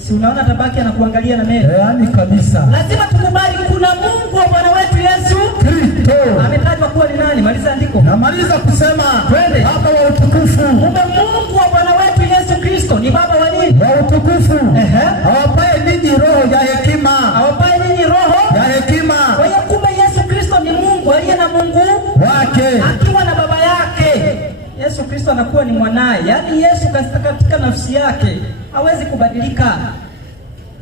Si unaona tabaki anakuangalia na meno. Yaani kabisa. Lazima tukubali kuna Mungu wa Bwana wetu Yesu Kristo. Ametajwa kuwa ni nani? Maliza andiko. Namaliza kusema twende baba wa utukufu. Kumbe Mungu wa Bwana wetu Yesu Kristo ni baba wa nini? Wa utukufu. Awapaye ninyi roho ya hekima. Awapaye ninyi roho ya hekima. Kwa hiyo kumbe Yesu Kristo ni Mungu aliye na Mungu wake, akiwa na baba yake. Yesu Kristo anakuwa ni mwanaye. Yaani Yesu katika nafsi yake hawezi kubadilika.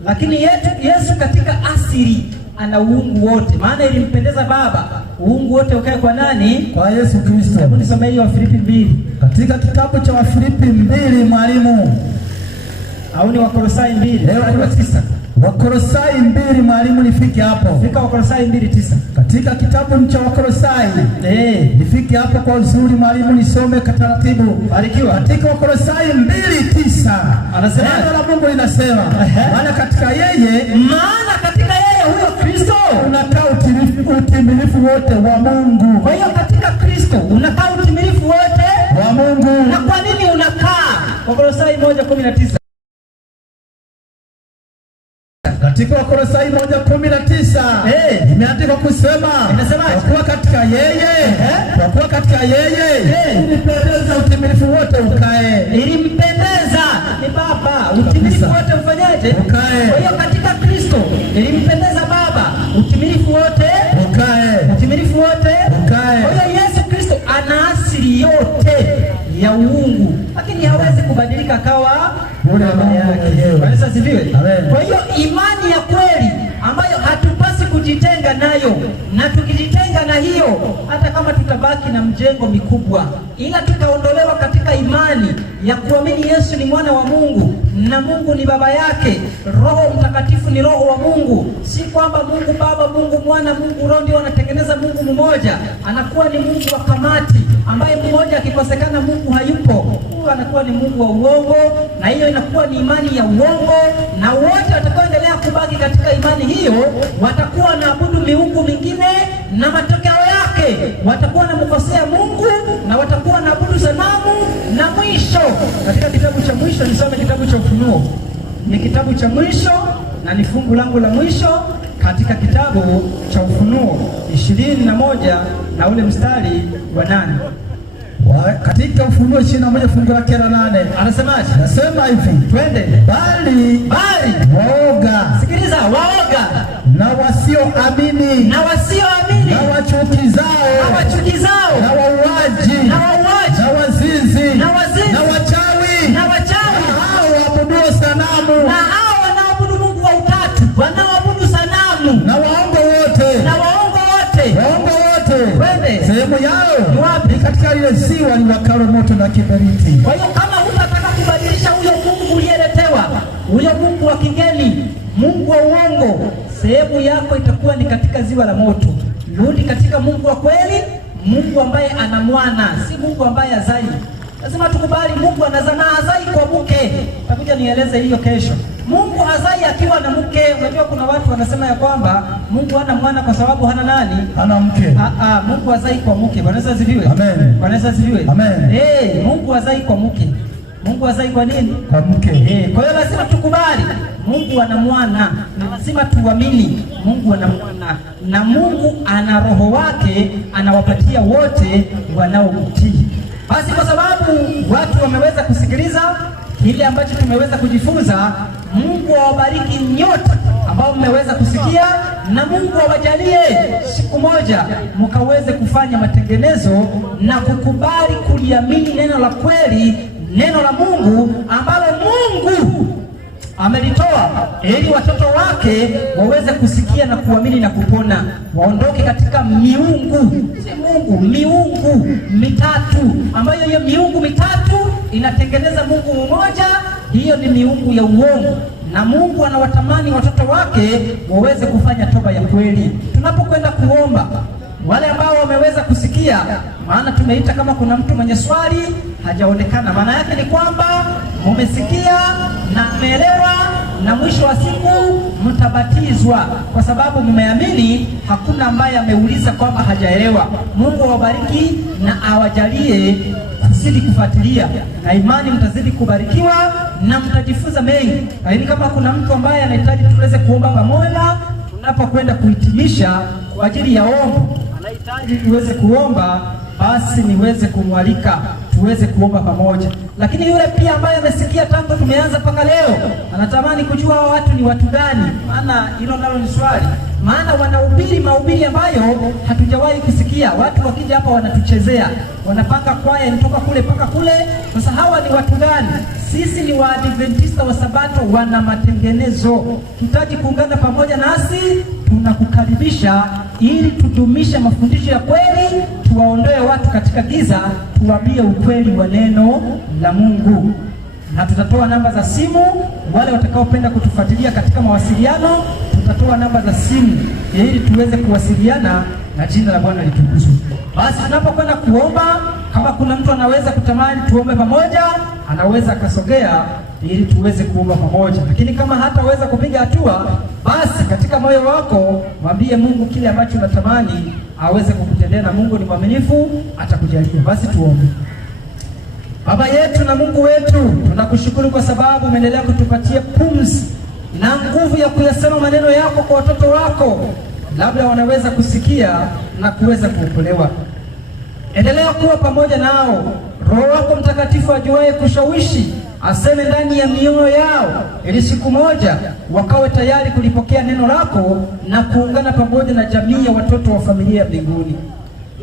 Lakini Yesu katika asili ana uungu wote. Maana ilimpendeza Baba uungu wote ukae kwa nani? Kwa Yesu Kristo. Hebu nisomee hiyo Wafilipi 2. Katika kitabu cha Wafilipi 2 mwalimu. Au ni Wakolosai 2 leo kwa 9. Wakolosai 2 mwalimu, nifike hapo. Fika Wakolosai 2:9. Katika kitabu cha Wakolosai nifike hapo kwa uzuri mwalimu, nisome kwa taratibu. Barikiwa. Katika Wakolosai 2:9 anasema, neno la Mungu linasema, maana katika yeye huyo Kristo unakaa utimilifu wote wa Mungu. Kwa hiyo katika Kristo unakaa utimilifu wote wa Mungu. Na kwa nini unakaa? Wakolosai 1:19. Katika Wakolosai 1:19 imeandikwa kusema, kwa kuwa katika yeye ilimpendeza utimilifu wote ukae. Ilimpendeza ni Baba, utimilifu wote ufanyaje? Ukae. Kwa hiyo katika Kristo ilimpendeza Baba, utimilifu wote ukae. Utimilifu wote ukae. Kwa hiyo Yesu Kristo ana asili yote ya uungu, lakini hawezi kubadilika akawa bure baba yake. Bwana asifiwe. Kwa hiyo imani ya kweli ambayo hatupasi kujitenga nayo, na tukijitenga na hiyo, hata kama tutabaki na mjengo mikubwa, ila tutaondolewa katika imani ya kuamini Yesu ni mwana wa Mungu na Mungu ni baba yake, Roho Mtakatifu ni roho wa Mungu. Si kwamba Mungu Baba, Mungu Mwana, Mungu Roho ndio wanatengeneza Mungu mmoja. Anakuwa ni Mungu wa kamati ambaye mmoja akikosekana Mungu hayupo. Huyu anakuwa ni Mungu wa uongo, na hiyo inakuwa ni imani ya uongo, na wote watakaoendelea kubaki katika imani hiyo watakuwa wanaabudu miungu mingine, na matokeo yake watakuwa wanamkosea Mungu na watakuwa wanaabudu sanamu. Na mwisho, katika kitabu cha mwisho, nisome kitabu cha Ufunuo, ni kitabu cha mwisho na ni fungu langu la mwisho katika kitabu cha Ufunuo 21 na ule mstari wa 8. Katika Ufunuo 21 fungu la 8 anasemaje? Anasema hivi, twende. Bali waoga, sikiliza, waoga na wasioamini, na wasioamini, na wachukizao, na wachukizao, na wauaji, na wauaji, na wazinzi, na wazinzi, na wachawi, na wachawi, na hao waabuduo sanamu, na hao wanaoabudu Mungu wa utatu, wanaoabudu sanamu, na waongo wote, na waongo wote, waongo wote, twende. Sehemu yao ni wapi? Katika ile ziwa liwakalo moto na kiberiti. Kwa hiyo kama hutataka kubadilisha huyo Mungu uliyeletewa, huyo Mungu wa kigeni, Mungu wa uongo, sehemu yako itakuwa ni katika ziwa la moto. Rudi katika Mungu wa kweli, Mungu ambaye ana mwana, si Mungu ambaye hazai. Lazima tukubali Mungu anazaa na hazai kwa mke. Takuja nieleze hiyo kesho. Mungu hazai akiwa na mke. Unajua kuna watu wanasema ya kwamba Mungu hana mwana kwa sababu hana nani? Hana mke. Mungu hazai kwa mke. Bwana asifiwe. Amen. Bwana asifiwe. Amen. Mungu hazai kwa mke. Mungu hazai kwa nini? Kwa mke. Kwa hiyo lazima tukubali Mungu ana mwana, na lazima tuamini Mungu ana mwana, na Mungu ana roho wake anawapatia wote wanaomtii. Basi kwa sababu watu wameweza kusikiliza kile ambacho tumeweza kujifunza, Mungu awabariki nyote ambao mmeweza kusikia, na Mungu awajalie siku moja mkaweze kufanya matengenezo na kukubali kuliamini neno la kweli, neno la Mungu ambalo Mungu amelitoa ili watoto wake waweze kusikia na kuamini na kupona, waondoke katika miungu mitatu, ambayo hiyo miungu mitatu inatengeneza Mungu mmoja. Hiyo ni miungu ya uongo, na Mungu anawatamani watoto wake waweze kufanya toba ya kweli. Tunapokwenda kuomba, wale ambao wameweza kusikia, maana tumeita kama kuna mtu mwenye swali hajaonekana, maana yake ni kwamba mmesikia na mmeelewa, na mwisho wa siku mtabatizwa kwa sababu mmeamini. Hakuna ambaye ameuliza kwamba hajaelewa. Mungu awabariki na awajalie kuzidi kufuatilia, na imani mtazidi kubarikiwa na mtajifunza mengi. Lakini kama kuna mtu ambaye anahitaji tuweze kuomba pamoja tunapokwenda kuhitimisha kwa ajili ya ombi, anahitaji tuweze kuomba, basi niweze kumwalika tuweze kuomba pamoja. Lakini yule pia ambaye amesikia tangu tumeanza mpaka leo anatamani kujua hao watu ni watu gani, maana hilo nalo ni swali, maana wanahubiri mahubiri ambayo hatujawahi kusikia. Watu wakija hapa wanatuchezea, wanapanga kwaya nitoka kule mpaka kule. Sasa hawa ni watu gani? Sisi ni Waadventista wa Sabato wana matengenezo. Tutaji kuungana pamoja nasi, tunakukaribisha ili tudumishe mafundisho ya kweli, tuwaondoe watu katika giza, tuwaambie ukweli wa neno la Mungu. Na tutatoa namba za simu, wale watakaopenda kutufuatilia katika mawasiliano, tutatoa namba za simu ili tuweze kuwasiliana, na jina la Bwana litukuzwe. Basi tunapokwenda kuomba, kama kuna mtu anaweza kutamani tuombe pamoja, anaweza akasogea ili tuweze kuomba pamoja. Lakini kama hataweza kupiga hatua, basi katika moyo wako mwambie Mungu kile ambacho unatamani aweze kukutendea, na Mungu ni mwaminifu, atakujalia. Basi tuombe. Baba yetu na Mungu wetu, tunakushukuru kwa sababu umeendelea kutupatia pumzi na nguvu ya kuyasema maneno yako kwa watoto wako, labda wanaweza kusikia na kuweza kuokolewa. Endelea kuwa pamoja nao. Roho wako Mtakatifu ajuaye kushawishi aseme ndani ya mioyo yao, ili siku moja wakawe tayari kulipokea neno lako na kuungana pamoja na jamii ya watoto wa familia ya mbinguni.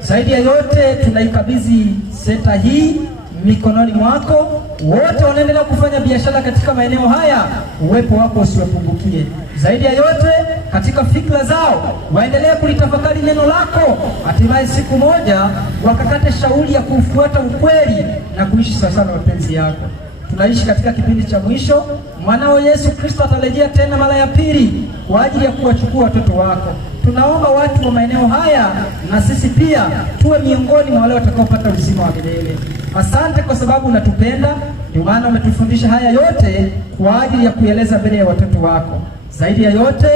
Zaidi ya yote tunaikabidhi senta hii mikononi mwako. Wote wanaendelea kufanya biashara katika maeneo haya, uwepo wako usiwapungukie. Zaidi ya yote, katika fikra zao waendelee kulitafakari neno lako, hatimaye siku moja wakakate shauri ya kufuata ukweli na kuishi sawasawa na mapenzi yako. Tunaishi katika kipindi cha mwisho. Mwanao Yesu Kristo atarejea tena mara ya pili kwa ajili ya kuwachukua watoto wako. Tunaomba watu wa maeneo haya na sisi pia tuwe miongoni mwa wale watakaopata uzima wa milele. Asante kwa sababu unatupenda, ndio maana umetufundisha haya yote kwa ajili ya kueleza mbele ya watoto wako. Zaidi ya yote,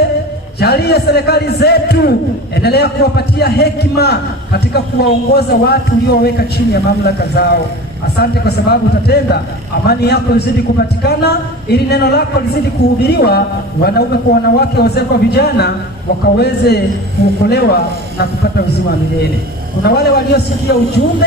jalia serikali zetu, endelea kuwapatia hekima katika kuwaongoza watu ulioweka chini ya mamlaka zao. Asante kwa sababu utatenda, amani yako izidi kupatikana, ili neno lako lizidi kuhubiriwa, wanaume kwa wanawake, wazee kwa vijana, wakaweze kuokolewa na kupata uzima wa milele. Kuna wale waliosikia ujumbe,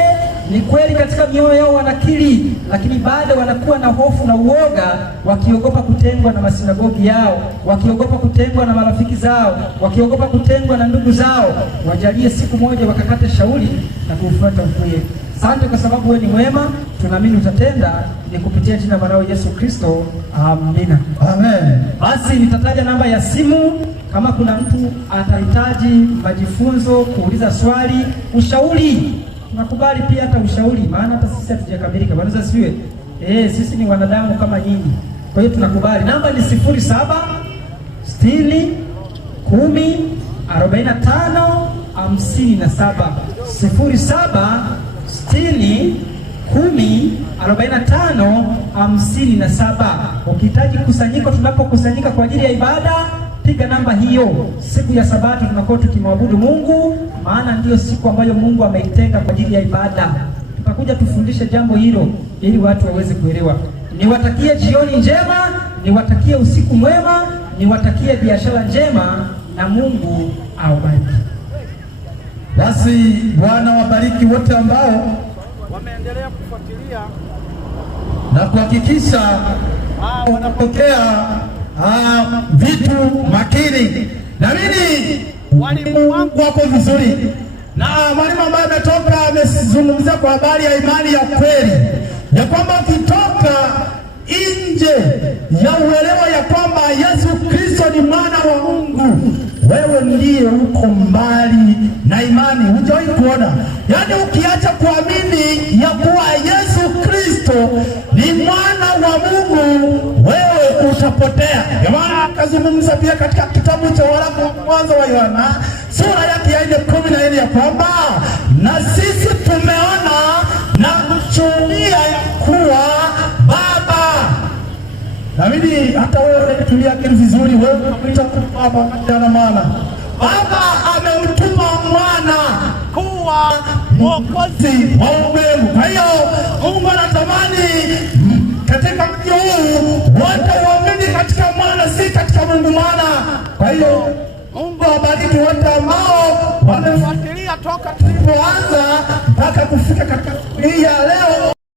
ni kweli katika mioyo yao wanakiri, lakini bado wanakuwa na hofu na uoga, wakiogopa kutengwa na masinagogi yao, wakiogopa kutengwa na marafiki zao, wakiogopa kutengwa na ndugu zao. Wajalie siku moja wakakate shauri na kufuata ukweli. Asante kwa sababu wewe ni mwema, tunaamini utatenda, ni kupitia jina la mwanao Yesu Kristo. Amina. Amen. Basi nitataja namba ya simu kama kuna mtu atahitaji majifunzo, kuuliza swali, ushauri. Tunakubali pia hata ushauri, maana hata sisi hatujakamilika. Bwana asifiwe. Sisi ni wanadamu kama nyinyi. Kwa hiyo tunakubali. Namba ni 07 60 10 45 57. 07 60 10 45 57. Ukihitaji kusanyiko, tunapokusanyika kwa ajili ya ibada, piga namba hiyo. Siku ya Sabato tunakuwa tukimwabudu Mungu, maana ndiyo siku ambayo Mungu ameitenga kwa ajili ya ibada. Tutakuja tufundishe jambo hilo ili watu waweze kuelewa. Niwatakie jioni njema, niwatakie usiku mwema, niwatakie biashara njema, na Mungu awabariki. Basi Bwana wabariki wote ambao wameendelea kufuatilia na kuhakikisha wanapokea vitu makini. Na mimi walimu wangu wako vizuri, na mwalimu ambaye ametoka amezungumzia kwa habari ya imani ya kweli, ya kwamba ukitoka nje ya uelewa ya kwamba Yesu Kristo ni mwana wa Mungu, wewe ndiye uko mbali na imani. Hujawahi kuona, yaani ukiacha kuamini ya kuwa Yesu Kristo ni mwana wa Mungu, wewe utapotea. Yohana akazungumza pia katika kitabu cha waraka wa kwanza wa Yohana sura yake ya 14 ya kwamba na sisi tumeona na kushuhudia ya kuwa Baba. Na mimi hata wewe unatulia akili vizuri, wewe unamwita Baba jana, maana Baba amemtuma mwana kuwa mwokozi wa ulimwengu. Kwa hiyo Mungu anatamani katika mji huu wote waamini katika mwana, si katika Mungu mwana. Kwa hiyo Mungu awabariki wote ambao wamefuatilia toka tulipoanza mpaka kufika katika hii ya